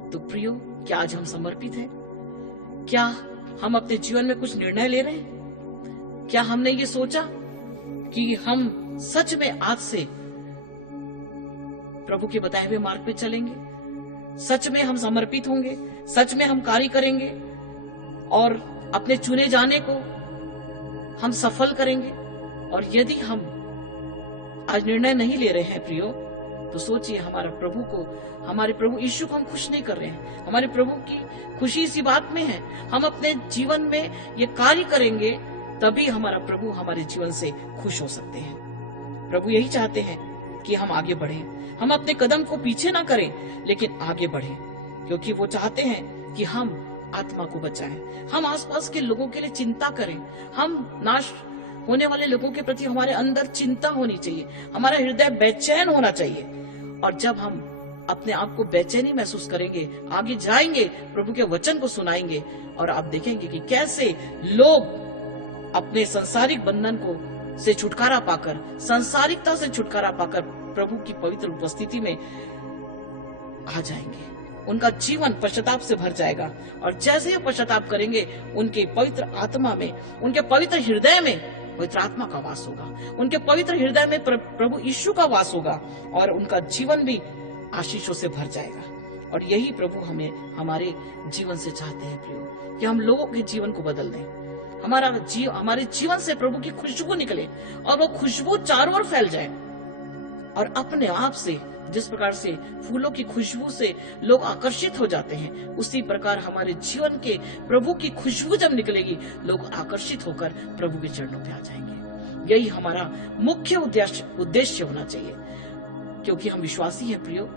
तो प्रियो, क्या आज हम समर्पित हैं? क्या हम अपने जीवन में कुछ निर्णय ले रहे हैं? क्या हमने ये सोचा कि हम सच में आज से प्रभु के बताए हुए मार्ग पे चलेंगे? सच में हम समर्पित होंगे, सच में हम कार्य करेंगे और अपने चुने जाने को हम सफल करेंगे? और यदि हम आज निर्णय नहीं ले रहे हैं प्रियो, तो सोचिए हमारे प्रभु यीशु को हम खुश नहीं कर रहे हैं। हमारे प्रभु की खुशी इसी बात में है, हम अपने जीवन में ये कार्य करेंगे तभी हमारा प्रभु हमारे जीवन से खुश हो सकते हैं। प्रभु यही चाहते हैं कि हम आगे बढ़ें, हम अपने कदम को पीछे ना करें लेकिन आगे बढ़ें, क्योंकि वो चाहते हैं कि हम आत्मा को बचाएं, हम आसपास के लोगों के लिए चिंता करें, हम नाश होने वाले लोगों के प्रति हमारे अंदर चिंता होनी चाहिए, हमारा हृदय बेचैन होना चाहिए। और जब हम अपने आप को बेचैनी महसूस करेंगे, आगे जाएंगे, प्रभु के वचन को सुनाएंगे और आप देखेंगे कि कैसे लोग अपने सांसारिक बंधन को से छुटकारा पाकर, सांसारिकता से छुटकारा पाकर प्रभु की पवित्र उपस्थिति में आ जाएंगे। उनका जीवन पश्चाताप से भर जाएगा और जैसे ही पश्चाताप करेंगे, उनके पवित्र आत्मा में, उनके पवित्र हृदय में पवित्र आत्मा का वास होगा, उनके पवित्र हृदय में प्रभु यीशु का वास होगा और उनका जीवन भी आशीषों से भर जाएगा। और यही प्रभु हमें हमारे जीवन से चाहते हैं प्रियो, कि हम लोगों के जीवन को बदल दें, हमारे जीवन से प्रभु की खुशबू निकले और वो खुशबू चारों ओर फैल जाए। और अपने आप से जिस प्रकार से फूलों की खुशबू से लोग आकर्षित हो जाते हैं, उसी प्रकार हमारे जीवन के प्रभु की खुशबू जब निकलेगी, लोग आकर्षित होकर प्रभु के चरणों पे आ जाएंगे। यही हमारा मुख्य उद्देश्य होना चाहिए, क्योंकि हम विश्वासी हैं प्रियो।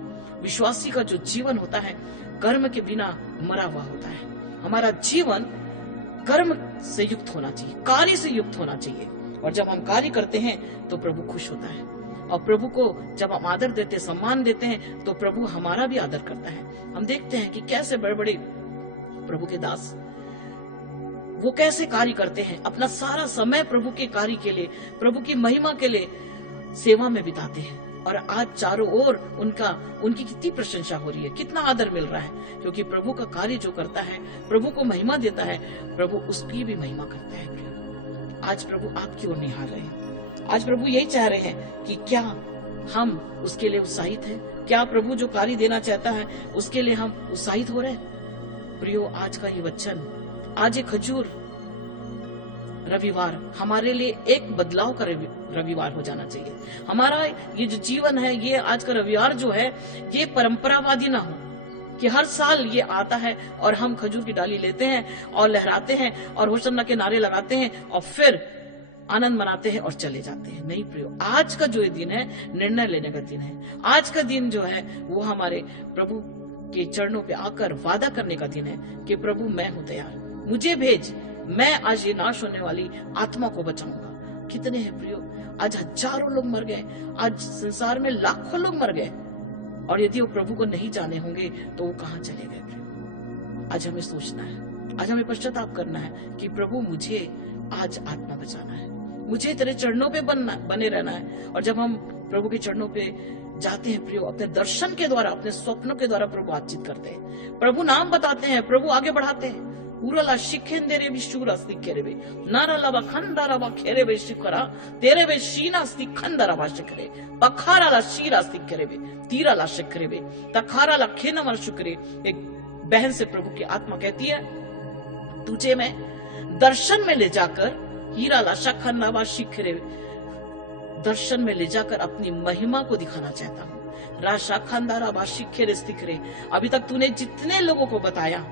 विश्वासी का जो जीवन होता है कर्म के बिना मरा हुआ होता है। हमारा जीवन कर्म से युक्त होना चाहिए, कार्य से युक्त होना चाहिए। और जब हम कार्य करते हैं तो प्रभु खुश होता है, और प्रभु को जब हम आदर देते, सम्मान देते हैं, तो प्रभु हमारा भी आदर करता है। हम देखते हैं कि कैसे बड़े बड़े प्रभु के दास वो कैसे कार्य करते हैं, अपना सारा समय प्रभु के कार्य के लिए, प्रभु की महिमा के लिए सेवा में बिताते हैं। और आज चारों ओर उनकी कितनी प्रशंसा हो रही है, कितना आदर मिल रहा है, क्योंकि प्रभु का कार्य जो करता है, प्रभु को महिमा देता है, प्रभु उसकी भी महिमा करता है। आज प्रभु आपकी ओर निहार रहे हैं। आज प्रभु यही चाह रहे हैं कि क्या हम उसके लिए उत्साहित हैं? क्या प्रभु जो कार्य देना चाहता है उसके लिए हम उत्साहित हो रहे हैं? प्रियो, आज का ये वचन, आज ये खजूर रविवार हमारे लिए एक बदलाव का रविवार हो जाना चाहिए। हमारा ये जो जीवन है, ये आज का रविवार जो है, ये परंपरावादी ना हो कि हर साल ये आता है और हम खजूर की डाली लेते हैं और लहराते हैं और होशन्ना के नारे लगाते हैं और फिर आनंद मनाते हैं और चले जाते हैं। नहीं प्रियो, आज का जो ये दिन है, निर्णय लेने का दिन है। आज का दिन जो है वो हमारे प्रभु के चरणों पे आकर वादा करने का दिन है कि प्रभु मैं हूं तैयार, मुझे भेज, मैं आज ये नाश होने वाली आत्मा को बचाऊंगा। कितने हैं प्रियो, आज हजारों लोग मर गए, आज संसार में लाखों लोग मर गए, और यदि वो प्रभु को नहीं जाने होंगे तो वो कहां चले गए प्रियो? आज हमें सोचना है, आज हमें पश्चाताप करना है कि प्रभु मुझे आज आत्मा बचाना है, मुझे तेरे चरणों पे बने रहना है। और जब हम प्रभु के चरणों पे जाते हैं प्रियो, अपने दर्शन के द्वारा, अपने स्वप्नों के द्वारा प्रभु बातचीत करते हैं, प्रभु नाम बताते हैं, प्रभु आगे बढ़ाते हैं। उरला शिखेंदेरे भी शूरा स्तिखेरे बे नारला बखंडारा बखेरे बे शिखरा तेरे बे शीना स्तिखंडरा बा शिखरे बखारा ला शीरा स्तिखेरे बे तीरा ला शिखरे बे तखारा ला खेना मर शुक्रे। एक बहन से प्रभु की आत्मा कहती है, तुझे मैं दर्शन में ले जाकर हीरा ला शखन्ना बा शिखरे, दर्शन में ले जाकर अपनी महिमा को दिखाना चाहता हूँ। राशा खंदारा बा शिखरे स्तिखरे, अभी तक तूने जितने लोगों को बताया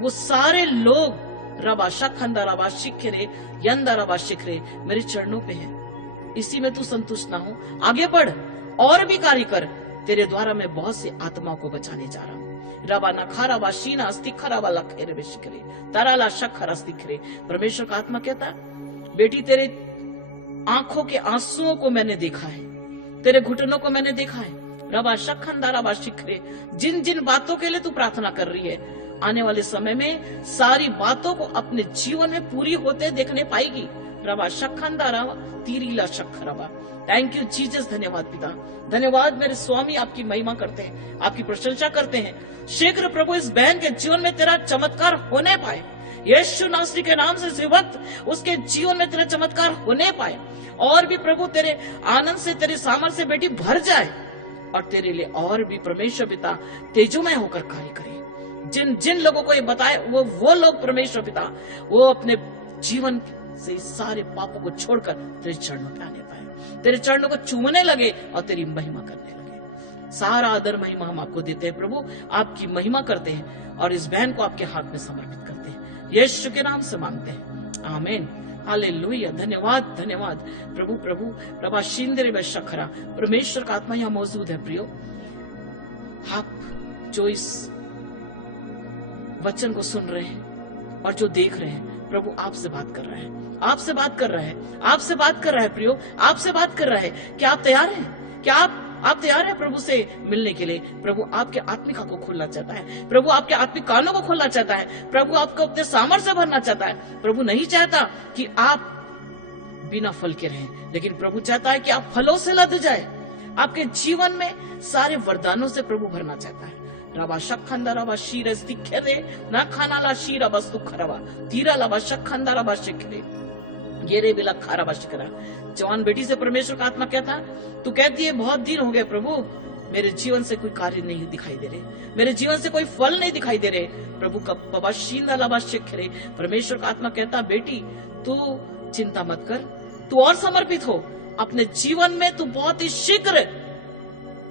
वो सारे लोग रबा शखंदा रबा शिखरे यंदा रबा शिखरे मेरे चरणों पे है। इसी में तू संतुष्ट ना हो, आगे बढ़ और भी कार्य कर, तेरे द्वारा मैं बहुत सी आत्माओं को बचाने जा रहा हूँ। रबा नखारा बा शीना अस्तिखरा वाला खेरे बे शिखरे ताराला शखर अस्तिखरे। परमेश्वर का आत्मा कहता है, बेटी तेरे आंखों के आंसुओं को मैंने देखा है, तेरे घुटनों को मैंने देखा है। रबा शखंदा रबा शिखरे, जिन जिन बातों के लिए तू प्रार्थना कर रही है, आने वाले समय में सारी बातों को अपने जीवन में पूरी होते देखने पाएगी। रबा शखंदा रबा तीरीला शख रबा। थैंक यू जीसस, धन्यवाद पिता, धन्यवाद मेरे स्वामी, आपकी महिमा करते हैं, आपकी प्रशंसा करते हैं। शीघ्र प्रभु इस बहन के जीवन में तेरा चमत्कार होने पाए, यीशु नासरी के नाम से जीवत उसके जीवन में तेरा चमत्कार होने पाए, और भी प्रभु तेरे आनंद से, तेरे सामर्थ्य से बेटी भर जाए, और तेरे लिए और भी परमेश्वर पिता तेजोमय होकर कार्य करे। जिन जिन लोगों को ये बताए वो लोग परमेश्वर पिता वो अपने जीवन से सारे पापों को छोड़कर तेरे चरणों पे आने पाए, तेरे चरणों को चूमने लगे और तेरी महिमा करने लगे। सारा आदर महिमा हम आपको देते हैं प्रभु, आपकी महिमा करते हैं और इस बहन को आपके हाथ में समर्पित करते हैं, यीशु के नाम से मांगते हैं, आमीन, हालेलुया। धन्यवाद धन्यवाद प्रभु। प्रभु प्रभा शिंदरे में शखरा, परमेश्वर का आत्मा यहाँ मौजूद है प्रियो। आप जो इस वचन को सुन रहे हैं और जो देख रहे हैं, प्रभु आपसे बात कर रहा है, आपसे बात कर रहा है, आपसे बात कर रहा है प्रियो, आपसे बात कर रहा है। क्या आप तैयार हैं? क्या आप तैयार हैं प्रभु से मिलने के लिए? प्रभु आपके आत्मिका को खोलना चाहता है, प्रभु आपके आत्मिक कानों को खोलना चाहता है, प्रभु आपको अपने सामर्थ्य से भरना चाहता है। प्रभु नहीं चाहता कि आप बिना फल के रहें, लेकिन प्रभु चाहता है कि आप फलों से लद जाए। आपके जीवन में सारे वरदानों से प्रभु भरना चाहता है। रबा शखंदा रबा शीर स्तिखेरे ना खाना ला शीरा बस्तु खरबा तीरा लबा शखंदा रबा शिखरे गेरे बिला खारबा शिखरा। जवान बेटी से परमेश्वर का आत्मा कहता, तू कहती है बहुत दिन हो गए प्रभु, मेरे जीवन से कोई कार्य नहीं दिखाई दे रहे, मेरे जीवन से कोई फल नहीं दिखाई दे रहे। प्रभु का बाबा शींदा लबा शिखरे, परमेश्वर का आत्मा कहता, बेटी तू चिंता मत कर, तू और समर्पित हो, अपने जीवन में तू बहुत ही शीघ्र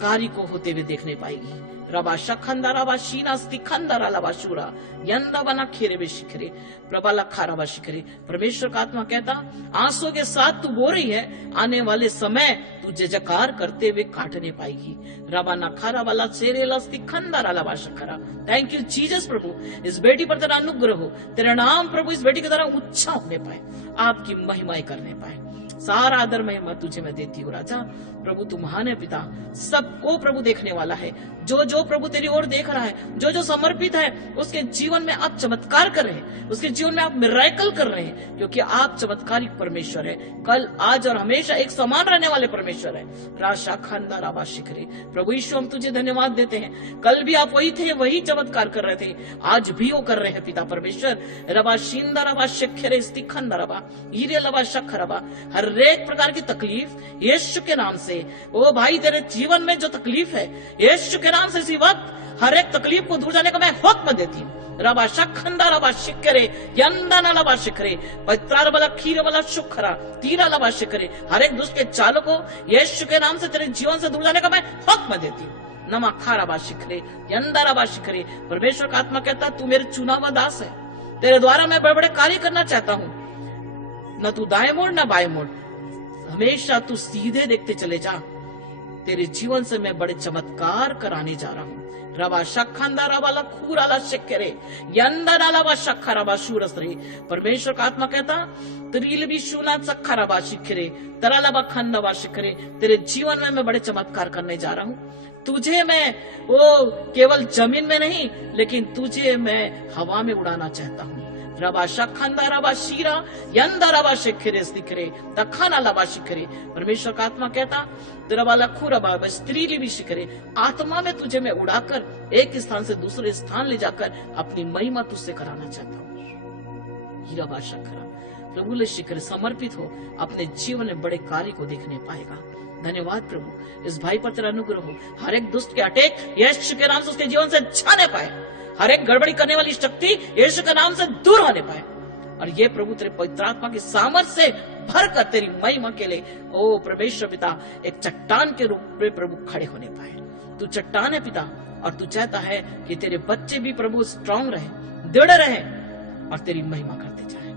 कार्य को होते हुए देखने पाएगी। रबा शखंदा रबा शीना स्तिखंदा रबा शूरा यंदा बना खेरे बे शिखरे प्रभा लखा रबा शिखरे। परमेश्वर का आत्मा कहता, आंसू के साथ तू बो रही है, आने वाले समय तू जयकार करते हुए काटने पाएगी। रबा नखारा वाला सेरेला स्तिखंदा रबा शखरा। थैंक यू जीसस प्रभु, इस बेटी पर तेरा अनुग्रह हो, तेरा नाम प्रभु इस बेटी की तरह ऊंचा होने पाए, आपकी महिमाएं करने पाए। सारा आदर महिमा तुझे मैं देती हूँ राजा। प्रभु तू महान है पिता, सबको प्रभु देखने वाला है। जो जो प्रभु तेरी ओर देख रहा है, जो जो समर्पित है, उसके जीवन में आप चमत्कार कर रहे हैं, उसके जीवन में आप मिरेकल कर रहे हैं, क्योंकि आप चमत्कारिक परमेश्वर है, कल आज और हमेशा एक समान रहने वाले परमेश्वर है। राशा खंदा राबा शिखरे। प्रभु यीशु हम तुझे धन्यवाद देते हैं, कल भी आप वही थे, वही चमत्कार कर रहे थे, आज भी वो कर रहे हैं पिता परमेश्वर। रबा शिंदा रबा शिखरे स्तिखंदा रबा हीरे लबा शख रबा। हर एक प्रकार की तकलीफ यीशु के नाम से, ओ भाई तेरे जीवन में जो तकलीफ है, यीशु के नाम से इसी वक्त हर एक तकलीफ को दूर जाने का मैं हुक्म देती हूँ। रबा शखंदा रबा शिखरे यंदा न लबा शिखरे पत्रार बला खीर बला शुखरा तीरा लबा शिखरे। हर एक दुष्ट के चालों को यीशु के नाम से तेरे जीवन से दूर जाने का मैं हुक्म देती हूँ। नमा खारा शिखरे यंदा रबा शिखरे। परमेश्वर का आत्मा कहता, तू मेरे चुना हुआ दास है, तेरे द्वारा मैं बड़े बड़े कार्य करना चाहता हूँ। न तू दाएं मोड़ न बाएं मोड़, हमेशा तू सीधे देखते चले जा, तेरे जीवन से मैं बड़े चमत्कार कराने जा रहा हूँ। रबा शखंदा रबा खूराला शिखरे यंदा रबा शखा रबा शूरसरे। परमेश्वर का आत्मा कहता, त्रिल भी शूना सखा रबा शिखरे तरलबा खंडबा शिखरे। तेरे जीवन में मैं बड़े चमत्कार करने जा रहा हूँ। तुझे मैं वो केवल जमीन में नहीं, लेकिन तुझे मैं हवा में उड़ाना चाहता हूँ। रबा शखंदा रबा शीरा यंदा रबा शिखरे स्तिखरे तखाना लबा शिखरे। परमेश्वर का आत्मा कहता रबा लखू रबा स्त्री भी शिखरे, आत्मा में तुझे मैं उड़ाकर एक स्थान से दूसरे स्थान ले जाकर अपनी महिमा तुझसे कराना चाहता हूँ। हीरा बादशाह खरा प्रभु ले शिखर समर्पित हो, अपने जीवन में बड़े कार्य को देखने पाएगा। धन्यवाद प्रभु, इस भाई पर तेरा अनुग्रह हो, हर एक दुष्ट के अटैक यीशु के नाम से उसके जीवन से छाने पाए, हर एक गड़बड़ी करने वाली शक्ति यीशु के नाम से दूर होने पाए। और ये प्रभु तेरे पवित्र आत्मा की सामर्थ्य से भर कर तेरी महिमा के लिए ओ परमेश्वर पिता एक चट्टान के रूप में प्रभु खड़े होने पाए। तू चट्टान है पिता, और तू चाहता है कि तेरे बच्चे भी प्रभु स्ट्रांग रहे, दृढ़ रहे और तेरी महिमा करते जाए,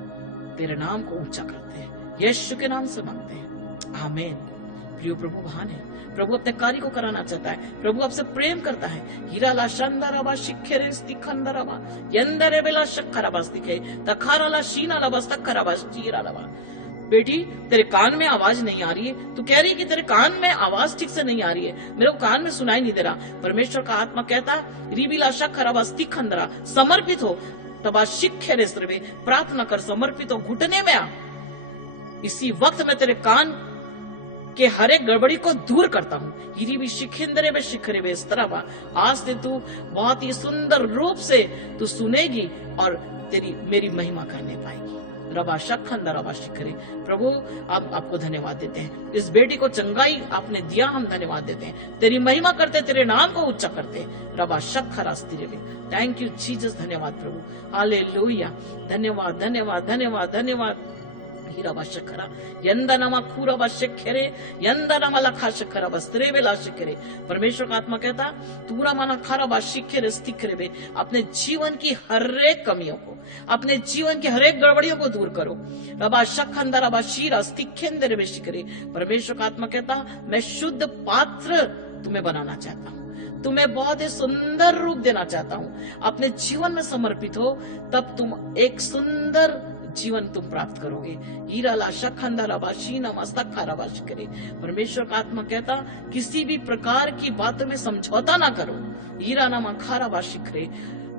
तेरे नाम को ऊंचा करते हैं, यीशु के नाम से मांगते हैं, आमीन। प्रियो प्रभु महान है, प्रभु अपने कार्य को कराना चाहता है, प्रभु आपसे प्रेम करता है। हीरा ला शानदाराबा शिखरे स्तिखंदराबा यंदरे बेला शक्कराबा स्तिखे तखारा ला शीना ला बस्तखराबा शीरा ला। बेटी तेरे कान में आवाज नहीं आ रही है, तू कह रही है कि तेरे कान में आवाज ठीक से नहीं आ रही है, मेरे को कान में सुनाई नहीं दे रहा। परमेश्वर का आत्मा कहता रिबिला शक्कराबा स्तिखंदरा, समर्पित हो तबा शिखरे स्त्रवे, प्रार्थना कर, समर्पित हो, घुटने में आ। इसी वक्त मैं तेरे कान के हर एक गड़बड़ी को दूर करता हूँ। हिरी भी शिखिंदरे में शिखरे में इस तरह आज से तू बहुत ही सुंदर रूप से तू सुनेगी और तेरी मेरी महिमा करने पाएगी। रबा शखंद रबा शिखरे। प्रभु आप आपको धन्यवाद देते हैं, इस बेटी को चंगाई आपने दिया, हम धन्यवाद देते हैं, तेरी महिमा करते, तेरे नाम को ऊंचा करते। रबा शखरास्तिरे में थैंक यू जीसस, धन्यवाद प्रभु, हालेलुया, धन्यवाद धन्यवाद धन्यवाद धन्यवाद। हीरा शखरा यंदनमा खूरा शिखरे यंदनमा लखा शखरा बस्त्रे बेला शिखरे। परमेश्वर का आत्मा कहता तूरा माना खारा शिखरे स्तिखरे बे, अपने जीवन की हर एक कमियों को, अपने जीवन की हर एक गड़बड़ियों को दूर करो। रबा शखंदर रबा शीरा स्तिखेंदर बे शिखरे। परमेश्वर का आत्मा कहता मैं शुद्ध पात्र तुम्हें बनाना चाहता हूँ, तुम्हें बहुत ही सुंदर रूप देना चाहता हूँ। अपने जीवन में समर्पित हो, तब तुम एक सुंदर जीवन तुम प्राप्त करोगे। हीरा ला शखंदा रबा शीना मस्तखा रबा शिखरे। परमेश्वर का आत्मा कहता किसी भी प्रकार की बातों में समझौता ना करो। हीरा नामा खारा बा शिखरे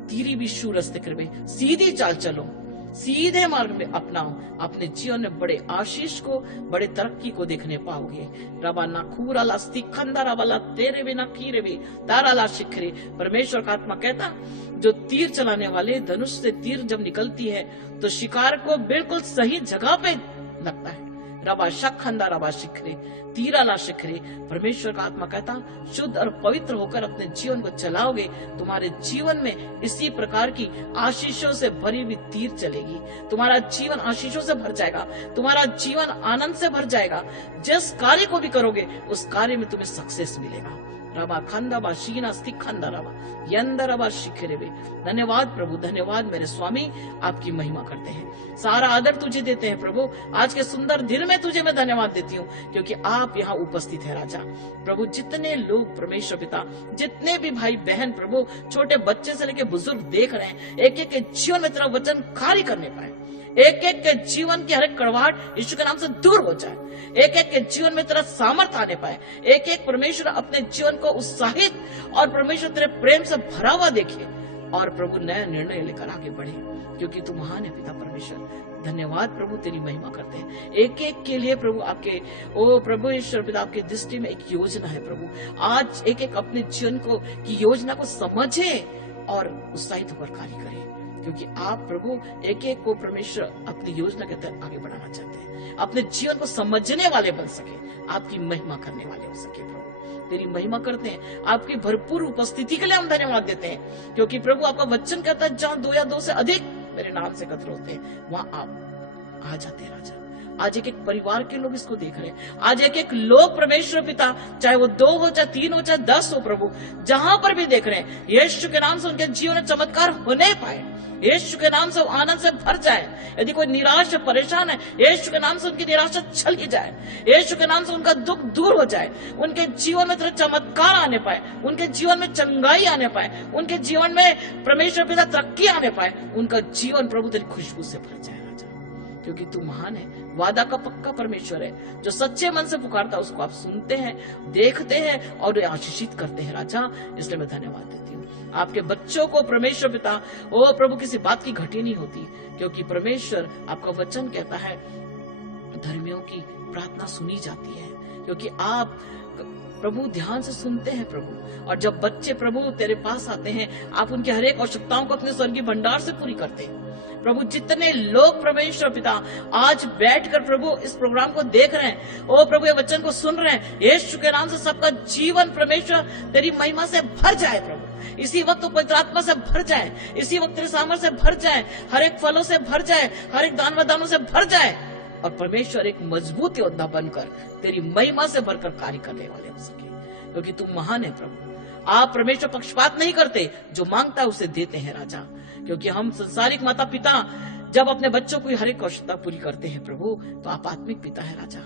तीरी भी शूरस्ते करवे, सीधी चाल चलो, सीधे मार्ग में अपनाओ, अपने जीवन में बड़े आशीष को, बड़े तरक्की को देखने पाओगे। रबा ना खूरा ला स्तिखंदा रबा ला तेरे भी ना खीरे भी तारा ला शिखरे। परमेश्वर का आत्मा कहता जो तीर चलाने वाले, धनुष से तीर जब निकलती है तो शिकार को बिल्कुल सही जगह पे लगता है। रबा शखंदा रबा शिखरे तीरा ला शिखरे। परमेश्वर का आत्मा कहता शुद्ध और पवित्र होकर अपने जीवन को चलाओगे, तुम्हारे जीवन में इसी प्रकार की आशीषों से भरी हुई तीर चलेगी, तुम्हारा जीवन आशीषों से भर जाएगा, तुम्हारा जीवन आनंद से भर जाएगा। जिस कार्य को भी करोगे उस कार्य में तुम्हें सक्सेस मिलेगा। रबा खंदा बा शीना स्तिखंदा रबा यंदर रबा शिखरे बे। धन्यवाद प्रभु, धन्यवाद मेरे स्वामी, आपकी महिमा करते हैं, सारा आदर तुझे देते हैं प्रभु। आज के सुंदर दिन में तुझे मैं धन्यवाद देती हूँ क्योंकि आप यहाँ उपस्थित है राजा। प्रभु जितने लोग परमेश्वर पिता, जितने भी भाई बहन प्रभु, छोटे बच्चे से लेकर बुजुर्ग देख रहे हैं, एक एक के जीवन में तेरा वचन कार्य करने पाए, एक एक के जीवन की हर एक कड़वाहट यीशु के नाम से दूर हो जाए, एक एक के जीवन में तेरा सामर्थ आने पाए, एक एक परमेश्वर अपने जीवन को उत्साहित और परमेश्वर तेरे प्रेम से भरा हुआ देखे और प्रभु नया निर्णय लेकर आगे बढ़े क्योंकि तू महान है पिता परमेश्वर। धन्यवाद प्रभु, तेरी महिमा करते हैं एक एक के लिए प्रभु। आपके ओ प्रभु ईश्वर पिता, आपके दृष्टि में एक योजना है प्रभु। आज एक एक अपने जीवन को की योजना को समझे और उत्साहित होकर कार्य करे क्योंकि आप प्रभु एक एक को परमेश्वर अपनी योजना के तहत आगे बढ़ाना चाहते हैं, अपने जीवन को समझने वाले बन सके, आपकी महिमा करने वाले हो सके। प्रभु तेरी महिमा करते हैं, आपकी भरपूर उपस्थिति के लिए हम धन्यवाद देते हैं क्योंकि प्रभु आपका वचन कहता है जहाँ 2 या 2 से अधिक मेरे नाम से एकत्र होते हैं वहां आप आ जाते हैं राजा। आज एक एक परिवार के लोग इसको देख रहे हैं, आज एक एक लोग परमेश्वर पिता, चाहे वो 2 हो, चाहे 3 हो, चाहे 10 हो प्रभु, जहां पर भी देख रहे हैं यीशु के नाम से उनके जीवन में चमत्कार होने पाए, यीशु के नाम से आनंद से भर जाए। यदि कोई निराश परेशान है, यीशु के नाम से उनकी निराशा चली जाए, यीशु के नाम से उनका दुख दूर हो जाए, उनके जीवन में तेरे चमत्कार आने पाए, उनके जीवन में चंगाई आने पाए, उनके जीवन में परमेश्वर पिता तरक्की आने पाए, उनका जीवन प्रभु तेरी खुशबू से भर जाए राजा क्योंकि तू महान है, वादा का पक्का परमेश्वर है। जो सच्चे मन से पुकारता है उसको आप सुनते हैं, देखते हैं और आशीषित करते हैं राजा। इसलिए मैं धन्यवाद देती हूँ। आपके बच्चों को परमेश्वर पिता, ओ प्रभु, किसी बात की घटी नहीं होती, क्योंकि परमेश्वर आपका वचन कहता है धर्मियों की प्रार्थना सुनी जाती है, क्योंकि आप प्रभु ध्यान से सुनते हैं प्रभु। और जब बच्चे प्रभु तेरे पास आते हैं, आप उनकी हर एक आवश्यकताओं को अपने स्वर्गीय भंडार से पूरी करते हैं प्रभु। जितने लोग परमेश्वर पिता आज बैठकर प्रभु इस प्रोग्राम को देख रहे हैं, ओ प्रभु ये वचन को सुन रहे हैं, यीशु के नाम से सबका जीवन परमेश्वर तेरी महिमा से भर जाए प्रभु। इसी वक्त तो पवित्र आत्मा से भर जाए, इसी वक्त तेरे सामर्थ्य से भर जाए, हर एक फलों से भर जाए, हर एक दान वदानों से भर जाए, और परमेश्वर एक मजबूत योद्धा बनकर तेरी महिमा से भरकर कार्य करने वाले हो सके, क्योंकि तुम महान है प्रभु। आप परमेश्वर पक्षपात नहीं करते, जो मांगता है उसे देते हैं राजा। क्योंकि हम संसारिक माता पिता जब अपने बच्चों की हर एक आवश्यकता पूरी करते हैं प्रभु, तो आप आत्मिक पिता है राजा।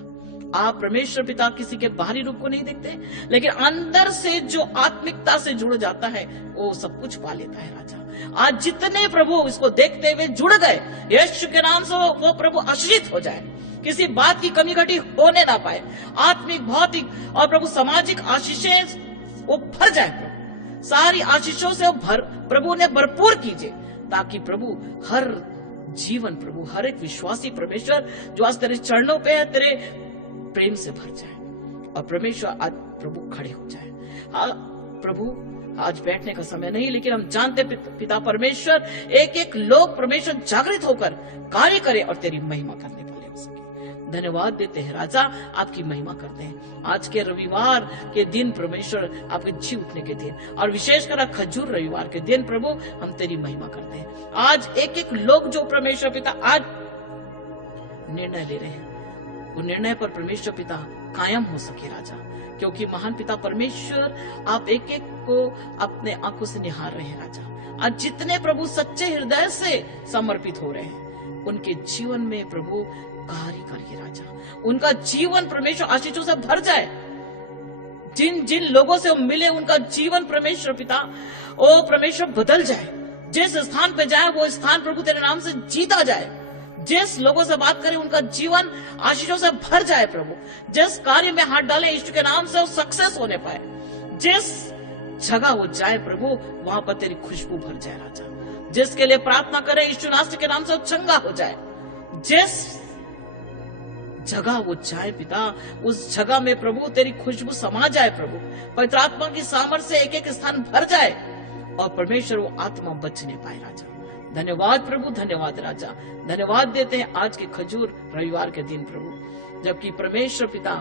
आप परमेश्वर पिता किसी के बाहरी रूप को नहीं देखते, लेकिन अंदर से जो आत्मिकता से जुड़ जाता है वो सब कुछ पा लेता है राजा। आज जितने प्रभु इसको देखते हुए जुड़ गए, यीशु के नाम से वो प्रभु आशीषित हो जाए, किसी बात की कमी घटी होने ना पाए, आत्मिक भौतिक और प्रभु सामाजिक आशीषें वो भर जाए प्रभु, सारी आशीषों से वो प्रभु ने भरपूर कीजिए, ताकि प्रभु हर जीवन प्रभु हर एक विश्वासी परमेश्वर जो आज तेरे चरणों पे है, तेरे प्रेम से भर जाए, और परमेश्वर आज प्रभु खड़े हो जाए। हाँ प्रभु, आज बैठने का समय नहीं, लेकिन हम जानते पिता परमेश्वर एक एक लोग परमेश्वर जागृत होकर कार्य करे और तेरी महिमा करने वाले हो सके। धन्यवाद देते हैं राजा, आपकी महिमा करते हैं। आज के रविवार के दिन परमेश्वर आपके जी उठने के दिन, और विशेषकर खजूर रविवार के दिन प्रभु हम तेरी महिमा करते हैं। आज एक एक लोग जो परमेश्वर पिता आज निर्णय ले रहे हैं, वो निर्णय पर परमेश्वर पिता कायम हो सके राजा, क्योंकि महान पिता परमेश्वर आप एक एक को अपने आंखों से निहार रहे हैं राजा। आज जितने प्रभु सच्चे हृदय से समर्पित हो रहे हैं, उनके जीवन में प्रभु कार्य करिए राजा, उनका जीवन परमेश्वर आशीषों से भर जाए। जिन जिन लोगों से वो मिले, उनका जीवन परमेश्वर पिता ओ परमेश्वर बदल जाए। जिस स्थान पे जाए वो स्थान प्रभु तेरे नाम से जीता जाए। जिस लोगों से बात करें उनका जीवन आशीषों से भर जाए प्रभु। जिस कार्य में हाथ डाले यीशु के नाम से वो सक्सेस होने पाए। जिस जगह वो जाए प्रभु, वहां पर तेरी खुशबू भर जाए राजा। जिसके लिए प्रार्थना करें यीशु नासरी के नाम से वो चंगा हो जाए। जिस जगह वो जाए पिता, उस जगह में प्रभु तेरी खुशबू समा जाए प्रभु। पवित्र आत्मा की सामर्थ्य से एक एक स्थान भर जाए, और परमेश्वर वो आत्मा बचने पाए राजा। धन्यवाद प्रभु, धन्यवाद राजा। धन्यवाद देते हैं आज के खजूर रविवार के दिन प्रभु, जबकि परमेश्वर पिता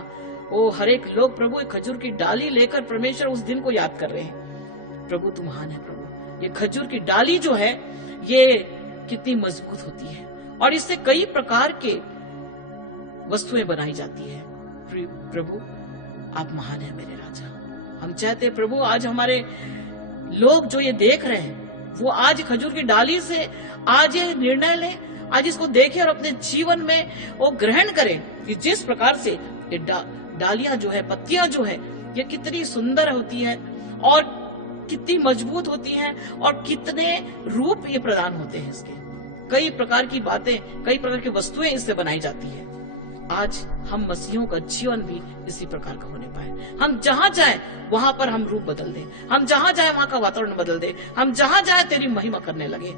वो हर एक लोग प्रभु एक खजूर की डाली लेकर परमेश्वर उस दिन को याद कर रहे हैं। प्रभु तू महान है प्रभु। ये खजूर की डाली जो है ये कितनी मजबूत होती है, और इससे कई प्रकार के वस्तुएं बनाई जाती है। प्रभु आप महान है मेरे राजा। हम चाहते प्रभु आज हमारे लोग जो ये देख रहे हैं, वो आज खजूर की डाली से आज ये निर्णय लें, आज इसको देखें और अपने जीवन में वो ग्रहण करें कि जिस प्रकार से ये डालियां जो है, पत्तियां जो है, ये कितनी सुंदर होती है और कितनी मजबूत होती हैं, और कितने रूप ये प्रदान होते हैं। इसके कई प्रकार की बातें, कई प्रकार की वस्तुएं इससे बनाई जाती है। आज हम मसीहों का जीवन भी इसी प्रकार का होने पाए। हम जहां जाए वहां पर हम रूप बदल दें, हम जहां जाए वहां का वातावरण बदल दे, हम जहां जाए तेरी महिमा करने लगे।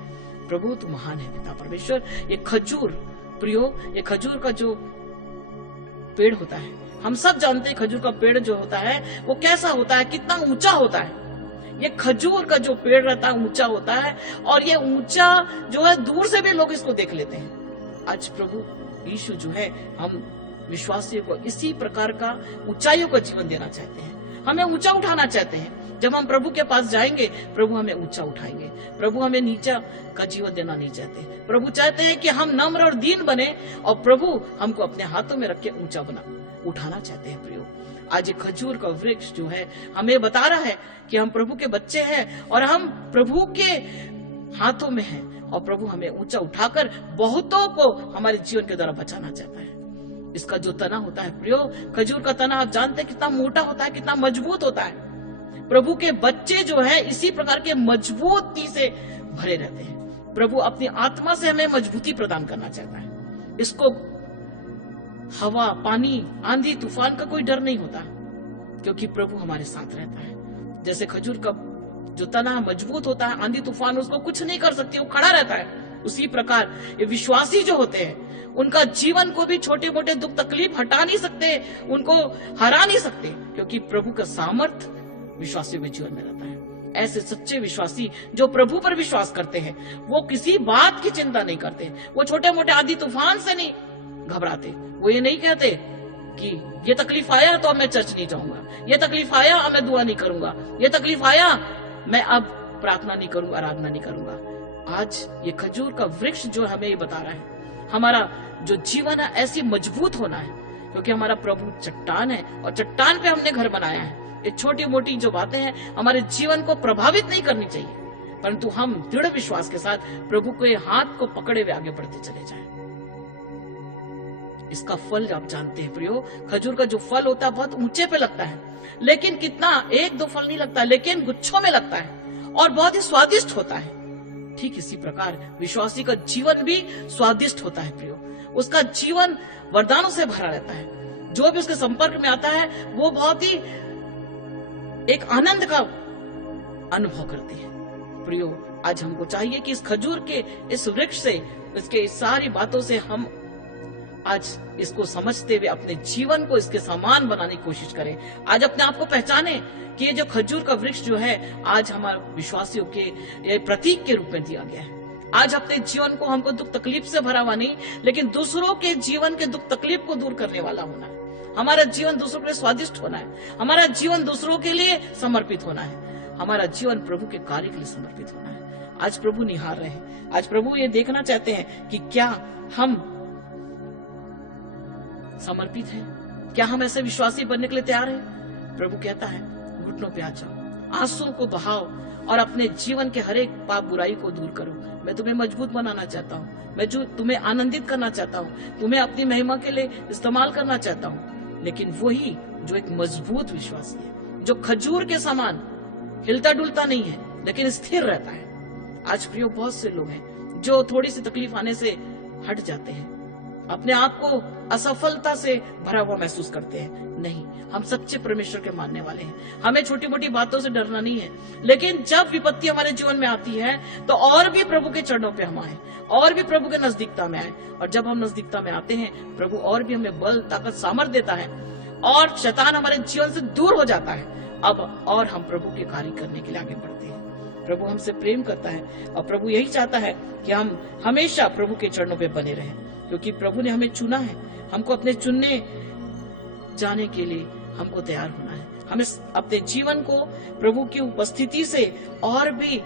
प्रभु तू महान है पिता परमेश्वर। ये खजूर प्रियो, ये खजूर का जो पेड़ होता है, हम सब जानते हैं खजूर का पेड़ जो होता है वो कैसा होता है, कितना ऊंचा होता है। ये खजूर का जो पेड़ रहता है ऊंचा होता है, और ये ऊंचा जो है दूर से भी लोग इसको देख लेते हैं। आज प्रभु यीशु जो है, हम विश्वासियों को इसी प्रकार का ऊंचाइयों का जीवन देना चाहते हैं। हमें ऊंचा उठाना चाहते हैं। जब हम प्रभु के पास जाएंगे, प्रभु हमें ऊंचा उठाएंगे। प्रभु हमें नीचा का जीवन देना नहीं चाहते। प्रभु चाहते हैं कि हम नम्र और दीन बने, और प्रभु हमको अपने हाथों में रख के ऊंचा उठाना चाहते हैं। प्रियो आज खजूर का वृक्ष जो है हमें बता रहा है कि हम प्रभु के बच्चे हैं, और हम प्रभु के हाथों में हैं, और प्रभु हमें ऊंचा उठाकर बहुतों को हमारे जीवन के द्वारा बचाना चाहता है। इसका जो तना होता है प्रियो, खजूर का तना आप जानते हैं कितना मोटा होता है, कितना मजबूत होता है। प्रभु के बच्चे जो है इसी प्रकार के मजबूती से भरे रहते हैं। प्रभु अपनी आत्मा से हमें मजबूती प्रदान करना चाहता है। इसको हवा, पानी, आंधी, तूफान का कोई डर नहीं होता, क्योंकि प्रभु हमारे साथ रहता है। जैसे खजूर का जो तना मजबूत होता है, आंधी तूफान उसको कुछ नहीं कर सकती, वो खड़ा रहता है। उसी प्रकार ये विश्वासी जो होते हैं, उनका जीवन को भी छोटे मोटे दुख तकलीफ हटा नहीं सकते, उनको हरा नहीं सकते, क्योंकि प्रभु का सामर्थ विश्वासियों के जीवन में रहता है। ऐसे सच्चे विश्वासी जो प्रभु पर विश्वास करते हैं, वो किसी बात की चिंता नहीं करते, वो छोटे मोटे आंधी तूफान से नहीं घबराते। वो ये नहीं कहते कि ये तकलीफ आया तो अब मैं चर्च नहीं जाऊंगा, ये तकलीफ आया अब मैं दुआ नहीं करूंगा, ये तकलीफ आया मैं अब प्रार्थना नहीं करूंगा, आराधना नहीं करूंगा। आज ये खजूर का वृक्ष जो हमें ये बता रहा है, हमारा जो जीवन है ऐसी मजबूत होना है, क्योंकि हमारा प्रभु चट्टान है और चट्टान पे हमने घर बनाया है। ये छोटी मोटी जो बातें हैं हमारे जीवन को प्रभावित नहीं करनी चाहिए, परंतु हम दृढ़ विश्वास के साथ प्रभु के हाथ को पकड़े हुए आगे बढ़ते चले जाएं। इसका फल आप जानते हैं प्रियो, खजूर का जो फल होता है बहुत ऊंचे पे लगता है, लेकिन कितना एक दो फल नहीं लगता, लेकिन गुच्छों में लगता है और बहुत ही स्वादिष्ट होता है। ठीक इसी प्रकार विश्वासी का जीवन भी स्वादिष्ट होता है प्रियो, उसका जीवन वरदानों से भरा रहता है। जो भी उसके संपर्क में आता है वो बहुत ही एक आनंद का अनुभव करती है। प्रियो, आज हमको चाहिए कि इस खजूर के इस वृक्ष से, इसके सारी बातों से हम आज इसको समझते हुए अपने जीवन को इसके समान बनाने की कोशिश करें। आज अपने आप को पहचाने कि ये जो खजूर का वृक्ष जो है आज हमारे विश्वासियों के प्रतीक के रूप में दिया गया है। आज अपने जीवन को हमको दुख तकलीफ से भरा हुआ नहीं, लेकिन दूसरों के जीवन के दुख तकलीफ को दूर करने वाला होना है। हमारा जीवन दूसरों के लिए स्वादिष्ट होना है, हमारा जीवन दूसरों के लिए समर्पित होना है, हमारा जीवन प्रभु के कार्य के लिए समर्पित होना है। आज प्रभु निहार रहे हैं, आज प्रभु ये देखना चाहते हैं कि क्या हम समर्पित हैं, क्या हम ऐसे विश्वासी बनने के लिए तैयार हैं। प्रभु कहता है घुटनों पे आ जाओ, आंसुओं को बहाओ और अपने जीवन के हर एक पाप बुराई को दूर करो। मैं तुम्हें मजबूत बनाना चाहता हूँ, मैं जो तुम्हें आनंदित करना चाहता हूँ, तुम्हें अपनी महिमा के लिए इस्तेमाल करना चाहता हूँ। लेकिन वही जो एक मजबूत विश्वासी है, जो खजूर के समान हिलता डुलता नहीं है लेकिन स्थिर रहता है। आज प्रियो, बहुत से लोग हैं जो थोड़ी सी तकलीफ आने से हट जाते हैं, अपने आप को असफलता से भरा हुआ महसूस करते हैं। नहीं, हम सच्चे परमेश्वर के मानने वाले हैं, हमें छोटी मोटी बातों से डरना नहीं है। लेकिन जब विपत्ति हमारे जीवन में आती है तो और भी प्रभु के चरणों पे हम आए, और भी प्रभु के नजदीकता में आए, और जब हम नजदीकता में आते हैं प्रभु और भी हमें बल, ताकत, सामर्थ देता है और शैतान हमारे जीवन से दूर हो जाता है। अब और हम प्रभु के कार्य करने के लिए आगे बढ़ते हैं। प्रभु हमसे प्रेम करता है और प्रभु यही चाहता है कि हम हमेशा प्रभु के चरणों पे बने रहें, क्योंकि प्रभु ने हमें चुना है। हमको अपने चुनने जाने के लिए हमको तैयार होना है। हमें अपने जीवन को प्रभु की उपस्थिति से और भी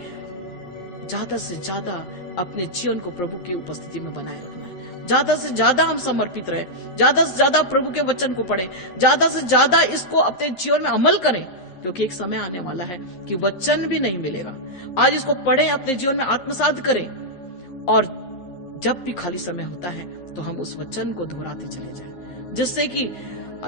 ज्यादा से ज्यादा अपने जीवन को प्रभु की उपस्थिति में बनाए रखना है। ज्यादा से ज्यादा हम समर्पित रहे, ज्यादा से ज्यादा प्रभु के वचन को पढ़ें, ज्यादा से ज्यादा इसको अपने जीवन में अमल करें, क्योंकि एक समय आने वाला है कि वचन भी नहीं मिलेगा। आज इसको पढ़ें, अपने जीवन में आत्मसात करें, और जब भी खाली समय होता है तो हम उस वचन को दोहराते चले जाएं, जिससे कि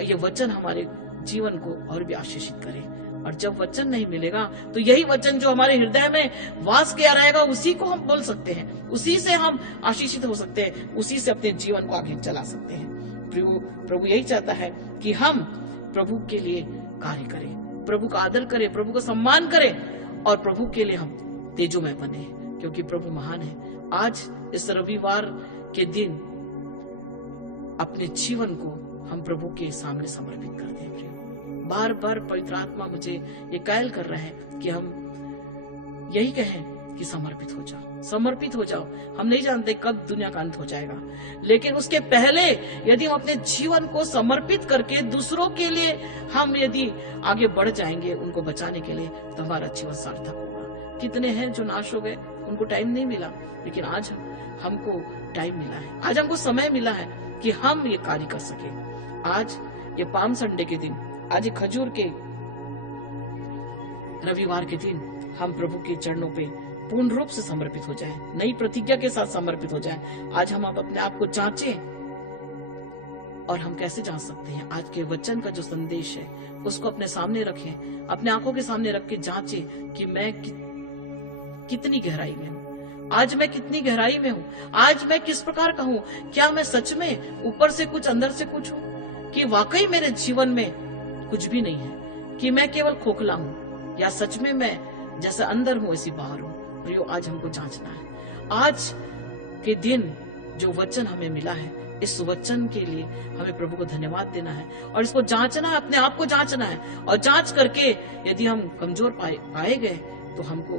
ये वचन हमारे जीवन को और भी आशीषित करे। और जब वचन नहीं मिलेगा तो यही वचन जो हमारे हृदय में वास किया रहेगा, उसी को हम बोल सकते हैं, उसी से हम आशीषित हो सकते हैं, उसी से अपने जीवन को आगे चला सकते हैं। प्रभु यही चाहता है कि हम प्रभु के लिए कार्य करें, प्रभु का आदर करें, प्रभु का सम्मान करें, और प्रभु के लिए हम तेजोमय बने, क्योंकि प्रभु महान है। आज इस रविवार के दिन अपने जीवन को हम प्रभु के सामने समर्पित कर दें। बार बार पवित्र आत्मा मुझे ये कायल कर रहा है कि हम यही कहें कि समर्पित हो जाओ, समर्पित हो जाओ। हम नहीं जानते कब दुनिया का अंत हो जाएगा, लेकिन उसके पहले यदि हम अपने जीवन को समर्पित करके दूसरों के लिए हम यदि आगे बढ़ जाएंगे उनको बचाने के लिए, तो हमारा जीवन सार्थक होगा। कितने हैं जो नाश हो गए, उनको टाइम नहीं मिला, लेकिन आज हमको टाइम मिला है, आज हमको समय मिला है कि हम ये कार्य कर सके। आज ये पाम संडे के दिन, आज खजूर के रविवार के दिन हम प्रभु के चरणों पे पूर्ण रूप से समर्पित हो जाएं, नई प्रतिज्ञा के साथ समर्पित हो जाएं। आज हम अपने आप को जांचें, और हम कैसे जांच सकते हैं? आज के वचन का जो संदेश है उसको अपने सामने रखें, अपने आंखों के सामने रख के जांचें कि मैं कितनी गहराई में हूँ, आज मैं कितनी गहराई में हूँ, आज मैं किस प्रकार का हूँ। क्या मैं सच में ऊपर से कुछ अंदर से कुछ हूँ, कि वाकई मेरे जीवन में कुछ भी नहीं है, कि मैं केवल खोखला हूँ, या सच में मैं जैसे अंदर हूं वैसी बाहर हूं। प्रियो, आज हमको जांचना है। आज के दिन जो वचन हमें मिला है, इस वचन के लिए हमें प्रभु को धन्यवाद देना है और इसको जांचना है, अपने आप को जांचना है। और जांच करके यदि हम कमजोर पाए गए तो हमको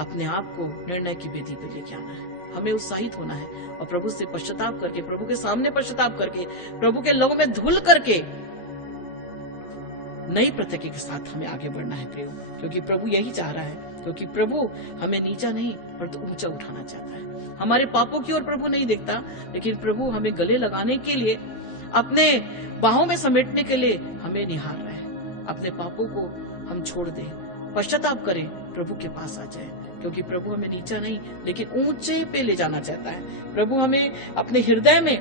अपने आप को निर्णय की वेदी पे लेके आना है। हमें उत्साहित होना है और प्रभु से पश्चाताप करके, प्रभु के सामने पश्चाताप करके, प्रभु के लहू में धुल करके नई प्रतिज्ञा के साथ हमें आगे बढ़ना है प्रियो, क्योंकि प्रभु यही चाह रहा है। क्योंकि प्रभु हमें नीचा नहीं परंतु ऊंचा उठाना चाहता है। हमारे पापों की ओर प्रभु नहीं देखता, लेकिन प्रभु हमें गले लगाने के लिए, अपने बाहों में समेटने के लिए हमें निहार रहा है। अपने पापों को हम छोड़ दें, पश्चाताप करें, प्रभु के पास आ जाए, क्योंकि प्रभु हमें नीचा नहीं लेकिन ऊंचे पे ले जाना चाहता है। प्रभु हमें अपने हृदय में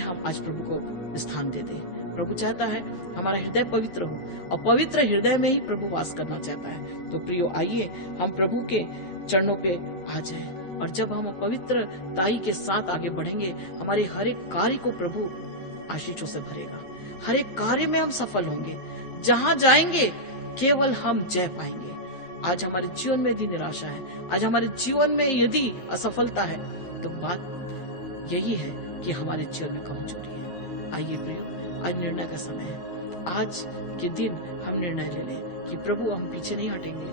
हम आज प्रभु को स्थान दे दें। प्रभु चाहता है हमारा हृदय पवित्र हो और पवित्र हृदय में ही प्रभु वास करना चाहता है। तो प्रियो, आइए हम प्रभु के चरणों पे आ जाएं और जब हम पवित्रताई के साथ आगे बढ़ेंगे, हमारे हर एक कार्य को प्रभु आशीषों से भरेगा। हर एक कार्य में हम सफल होंगे। जहां जाएंगे केवल हम जय पाएंगे। आज हमारे जीवन में यदि निराशा है, आज हमारे जीवन में यदि असफलता है, तो बात यही है कि हमारे जीवन में कमजोरी है। आइए प्रियो, आज निर्णय का समय है। आज के दिन हम निर्णय ले लें कि प्रभु हम पीछे नहीं हटेंगे,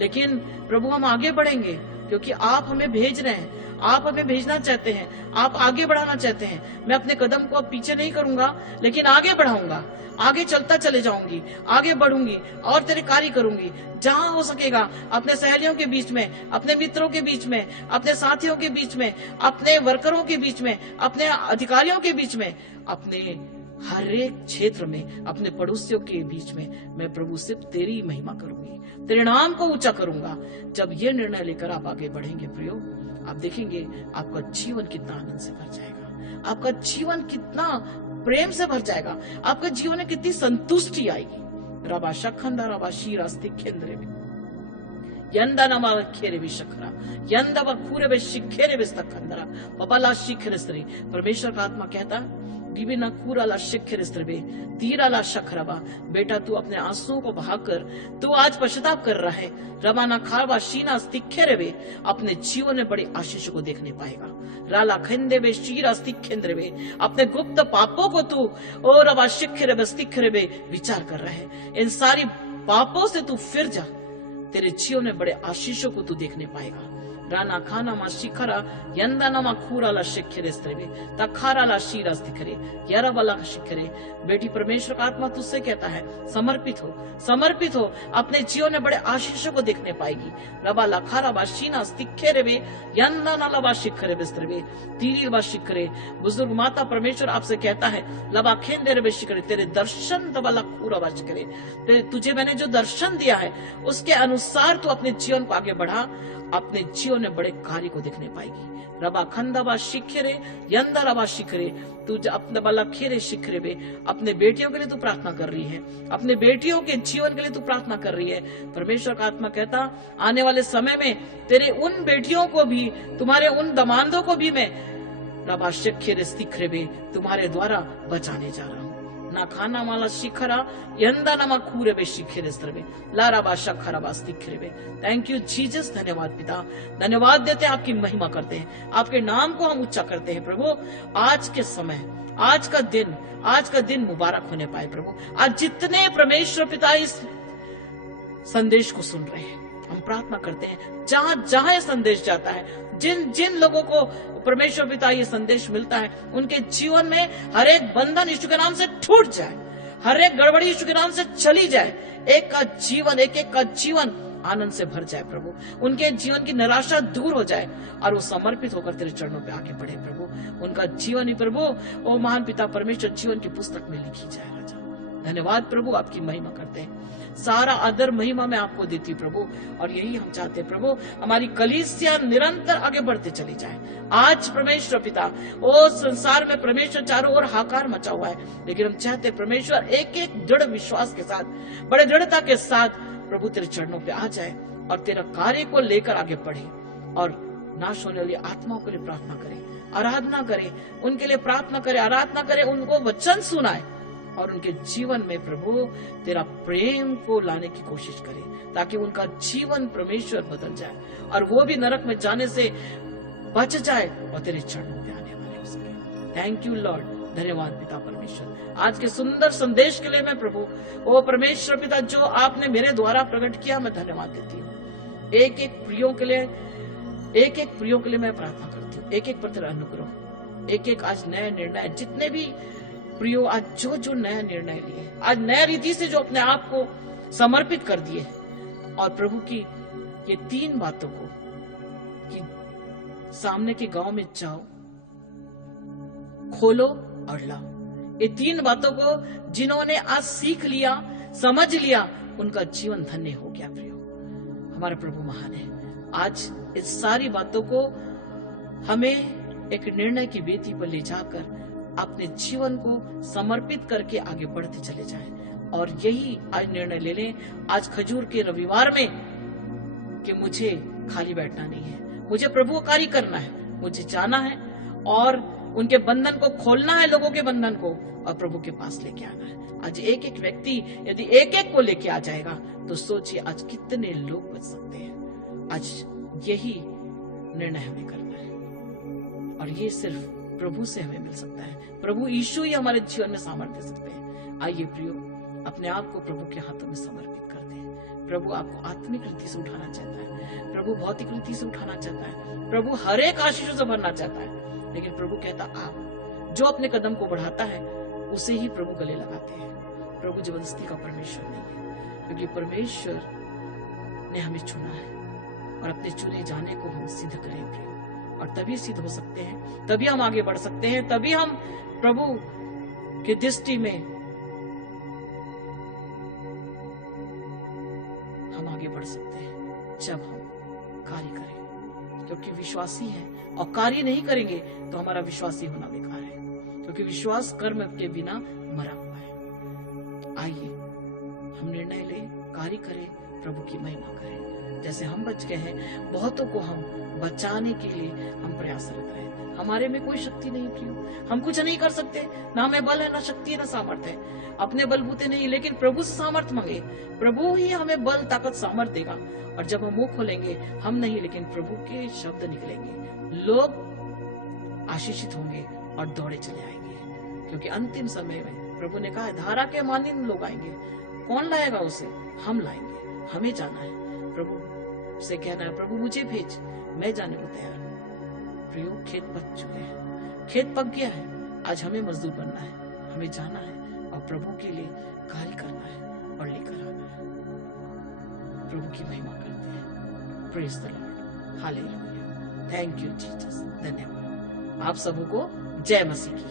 लेकिन प्रभु हम आगे बढ़ेंगे, क्योंकि आप हमें भेज रहे हैं, आप हमें भेजना चाहते हैं, आप आगे बढ़ाना चाहते हैं। मैं अपने कदम को अब पीछे नहीं करूंगा, लेकिन आगे बढ़ाऊंगा, आगे चलता चले जाऊंगी, आगे बढ़ूंगी और तेरे कार्य करूंगी। जहां हो सकेगा अपने सहेलियों के बीच में, अपने मित्रों के बीच में, अपने साथियों के बीच में, अपने वर्करों के बीच में, अपने अधिकारियों के बीच में, अपने हर एक क्षेत्र में, अपने पड़ोसियों के बीच में मैं प्रभु सिर्फ तेरी महिमा करूंगी, तेरे नाम को ऊंचा करूंगा। जब ये निर्णय लेकर आप आगे बढ़ेंगे प्रियो, आप देखेंगे आपका जीवन कितना आनंद से भर जाएगा, आपका जीवन कितना प्रेम से भर जाएगा, आपके जीवन में कितनी संतुष्टि आएगी। रबा शखंदा रबा शीरास्ति केंद्र में यंदा नमा खेरे विशखरा यंदा बखूरे वे शिखेरे विस्तखंदरा पपला शिखर स्त्री। परमेश्वर का आत्मा कहता, दिविना कूराला शिखर स्त्री तीराला शखरवा। बेटा, तू अपने आंसुओं को बहाकर तू आज पश्चाताप कर रहा है। रमाना खारवा शीना स्तिखेरे वे अपने जीवन में बड़ी आशीष को देखने पाएगा। राला खंदे वे शीरा स्तिखेंद्र वे अपने गुप्त पापों को तू और रवा शिखरे वे स्तिखेरे वे विचार कर रहा है। इन सारी पापों से तू फिर जा, तेरे जीवन में बड़े आशीषों को तू देखने पाएगा। राना खाना मा शिखरा यंदा नमा खूराला शिखरे स्त्रेवे तखाराला शीरस दिखरे यरवला शिखरे। बेटी, परमेश्वर का आत्मा तुझसे कहता है, समर्पित हो, समर्पित हो, अपने जीवन में बड़े आशीषों को देखने पाएगी। रबा लखारा बा शीना स्तिखेरे वे यंदा नलबा शिखरे बिस्त्रेवे तीरी बा शिखरे। बुजुर्ग माता परमेश्वर आपसे कहता है, लबा खेंदेरे बे शिखरे, तेरे दर्शन दबला खूरा बा शिखरे। तुझे मैंने जो दर्शन दिया है उसके अनुसार तू अपने जीवन को आगे बढ़ा, अपने जीवन में बड़े कार्य को देखने पाएगी। रबा खंदबा शिखरे यंदा रबा शिखरे। तू अपने बला खेरे शिखरे पे अपने बेटियों के लिए तू प्रार्थना कर रही है, अपने बेटियों के जीवन के लिए तू प्रार्थना कर रही है। परमेश्वर का आत्मा कहता, आने वाले समय में तेरे उन बेटियों को भी, तुम्हारे उन दमांदों को भी मैं रबा शिखरे शिखरे पे तुम्हारे द्वारा बचाने जा रहा हूँ। ना खाना माला शिखरा यंदा नमा खूरे बे शिखरे स्त्रवे लारा बा शखरा बा स्तिखरे बे। Thank you Jesus. धन्यवाद पिता, धन्यवाद देते हैं, आपकी महिमा करते हैं, आपके नाम को हम ऊंचा करते हैं। प्रभु, आज के समय, आज का दिन मुबारक होने पाए। प्रभु, आज जितने परमेश्वर पिता इस संदेश को सुन रहे हैं, हम प्रार्थना करते हैं जहां जहां ये संदेश जाता है, जिन जिन लोगों को परमेश्वर पिता ये संदेश मिलता है, उनके जीवन में हर एक बंधन यीशु के नाम से टूट जाए, हर एक गड़बड़ी यीशु के नाम से चली जाए। एक का जीवन आनंद से भर जाए। प्रभु, उनके जीवन की निराशा दूर हो जाए और वो समर्पित होकर तेरे चरणों पे आगे बढ़े। प्रभु, उनका जीवन ही प्रभु ओ महान पिता परमेश्वर जीवन की पुस्तक में लिखी जाए। राजा, धन्यवाद प्रभु, आपकी महिमा करते हैं। सारा आदर महिमा मैं आपको देती प्रभु, और यही हम चाहते हैं प्रभु, हमारी कलीसिया निरंतर आगे बढ़ते चली जाए। आज परमेश्वर पिता, ओ संसार में परमेश्वर चारों ओर हाकार मचा हुआ है, लेकिन हम चाहते हैं परमेश्वर एक एक दृढ़ विश्वास के साथ, बड़े दृढ़ता के साथ प्रभु तेरे चरणों पे आ जाए और तेरा कार्य को लेकर आगे बढ़े और नाश होने वाली आत्माओं के लिए प्रार्थना करे, आराधना करे, उनके लिए प्रार्थना करे, आराधना करे, उनको वचन सुनाए और उनके जीवन में प्रभु तेरा प्रेम को लाने की कोशिश करें, ताकि उनका जीवन परमेश्वर बदल जाए और वो भी नरक में जाने से बच जाए और तेरे चरणों पे आने वाले हो सके। थैंक यू लॉर्ड, धन्यवाद पिता परमेश्वर, आज के सुंदर संदेश के लिए मैं प्रभु ओ परमेश्वर पिता जो आपने मेरे द्वारा प्रकट किया, मैं धन्यवाद देती हूँ। एक एक प्रियो के लिए मैं प्रार्थना करती हूँ, एक एक पर तेरा अनुग्रह, एक एक आज नया निर्णय, जितने भी प्रियो आज जो नया निर्णय लिए, आज नया रीति से जो अपने आप को समर्पित कर दिए, और प्रभु की ये 3 बातों को कि सामने के गांव में जाओ, खोलो और लाओ, ये 3 बातों को जिन्होंने आज सीख लिया, समझ लिया, उनका जीवन धन्य हो गया। प्रियो, हमारा प्रभु महान है। आज इस सारी बातों को हमें एक निर्णय की वेदी पर ले जाकर अपने जीवन को समर्पित करके आगे बढ़ते चले जाएं, और यही आज निर्णय ले लें आज खजूर के रविवार में कि मुझे खाली बैठना नहीं है, मुझे प्रभु को कार्य करना है, मुझे जाना है और उनके बंधन को खोलना है, लोगों के बंधन को, और प्रभु के पास लेके आना है। आज एक एक व्यक्ति यदि एक एक को लेके आ जाएगा तो सोचिए आज कितने लोग बच सकते हैं। आज यही निर्णय हमें करना है, और ये सिर्फ प्रभु से हमें मिल सकता है। प्रभु यीशु ही हमारे जीवन में सामर्थ्य दे सकते हैं। आइए प्रियो, अपने आप को प्रभु के हाथों में समर्पित करते हैं। प्रभु आपको आत्मिक रीति से उठाना चाहता है, प्रभु भौतिक रीति से उठाना चाहता है, प्रभु हर एक आशीषों से भरना चाहता है, लेकिन प्रभु कहता आप जो अपने कदम को बढ़ाता है उसे ही प्रभु गले लगाते हैं। प्रभु जबरदस्ती का परमेश्वर नहीं है, क्योंकि परमेश्वर ने हमें चुना है, और अपने चुने जाने को हम सिद्ध करें प्रियो, और तभी सिद्ध हो सकते हैं, तभी हम आगे बढ़ सकते हैं, तभी हम प्रभु की दृष्टि में हम आगे बढ़ सकते हैं जब हम कार्य करें, क्योंकि विश्वासी है, और कार्य नहीं करेंगे तो हमारा विश्वासी होना बेकार है, क्योंकि विश्वास कर्म के बिना मरा हुआ है। आइए हम निर्णय लें, कार्य करें, प्रभु की महिमा करें। जैसे हम बच गए हैं, बहुतों को हम बचाने के लिए हम प्रयासरत रहे। हमारे में कोई शक्ति नहीं प्रियो, हम कुछ नहीं कर सकते, ना हमें बल है, ना शक्ति है, ना सामर्थ्य है, अपने बलबूते नहीं, लेकिन प्रभु से सामर्थ्य मांगे, प्रभु ही हमें बल ताकत सामर्थ्य देगा। और जब हम मुंह खोलेंगे, हम नहीं लेकिन प्रभु के शब्द निकलेंगे, लोग आशीषित होंगे और दौड़े चले आएंगे, क्योंकि अंतिम समय में प्रभु ने कहा है धारा के मानिंद लोग आएंगे। कौन लाएगा उसे? हम लाएंगे। हमें जाना है, प्रभु से कहना है प्रभु मुझे भेज, मैं जाने को तैयार हूँ। प्रियो, खेत पक चुके हैं, खेत पक गया है, आज हमें मजदूर बनना है, हमें जाना है और प्रभु के लिए कार्य करना है और लेकर आना है। प्रभु की महिमा करते हैं। Praise the Lord, hallelujah, thank you Jesus, धन्यवाद। आप सबको जय मसीह की।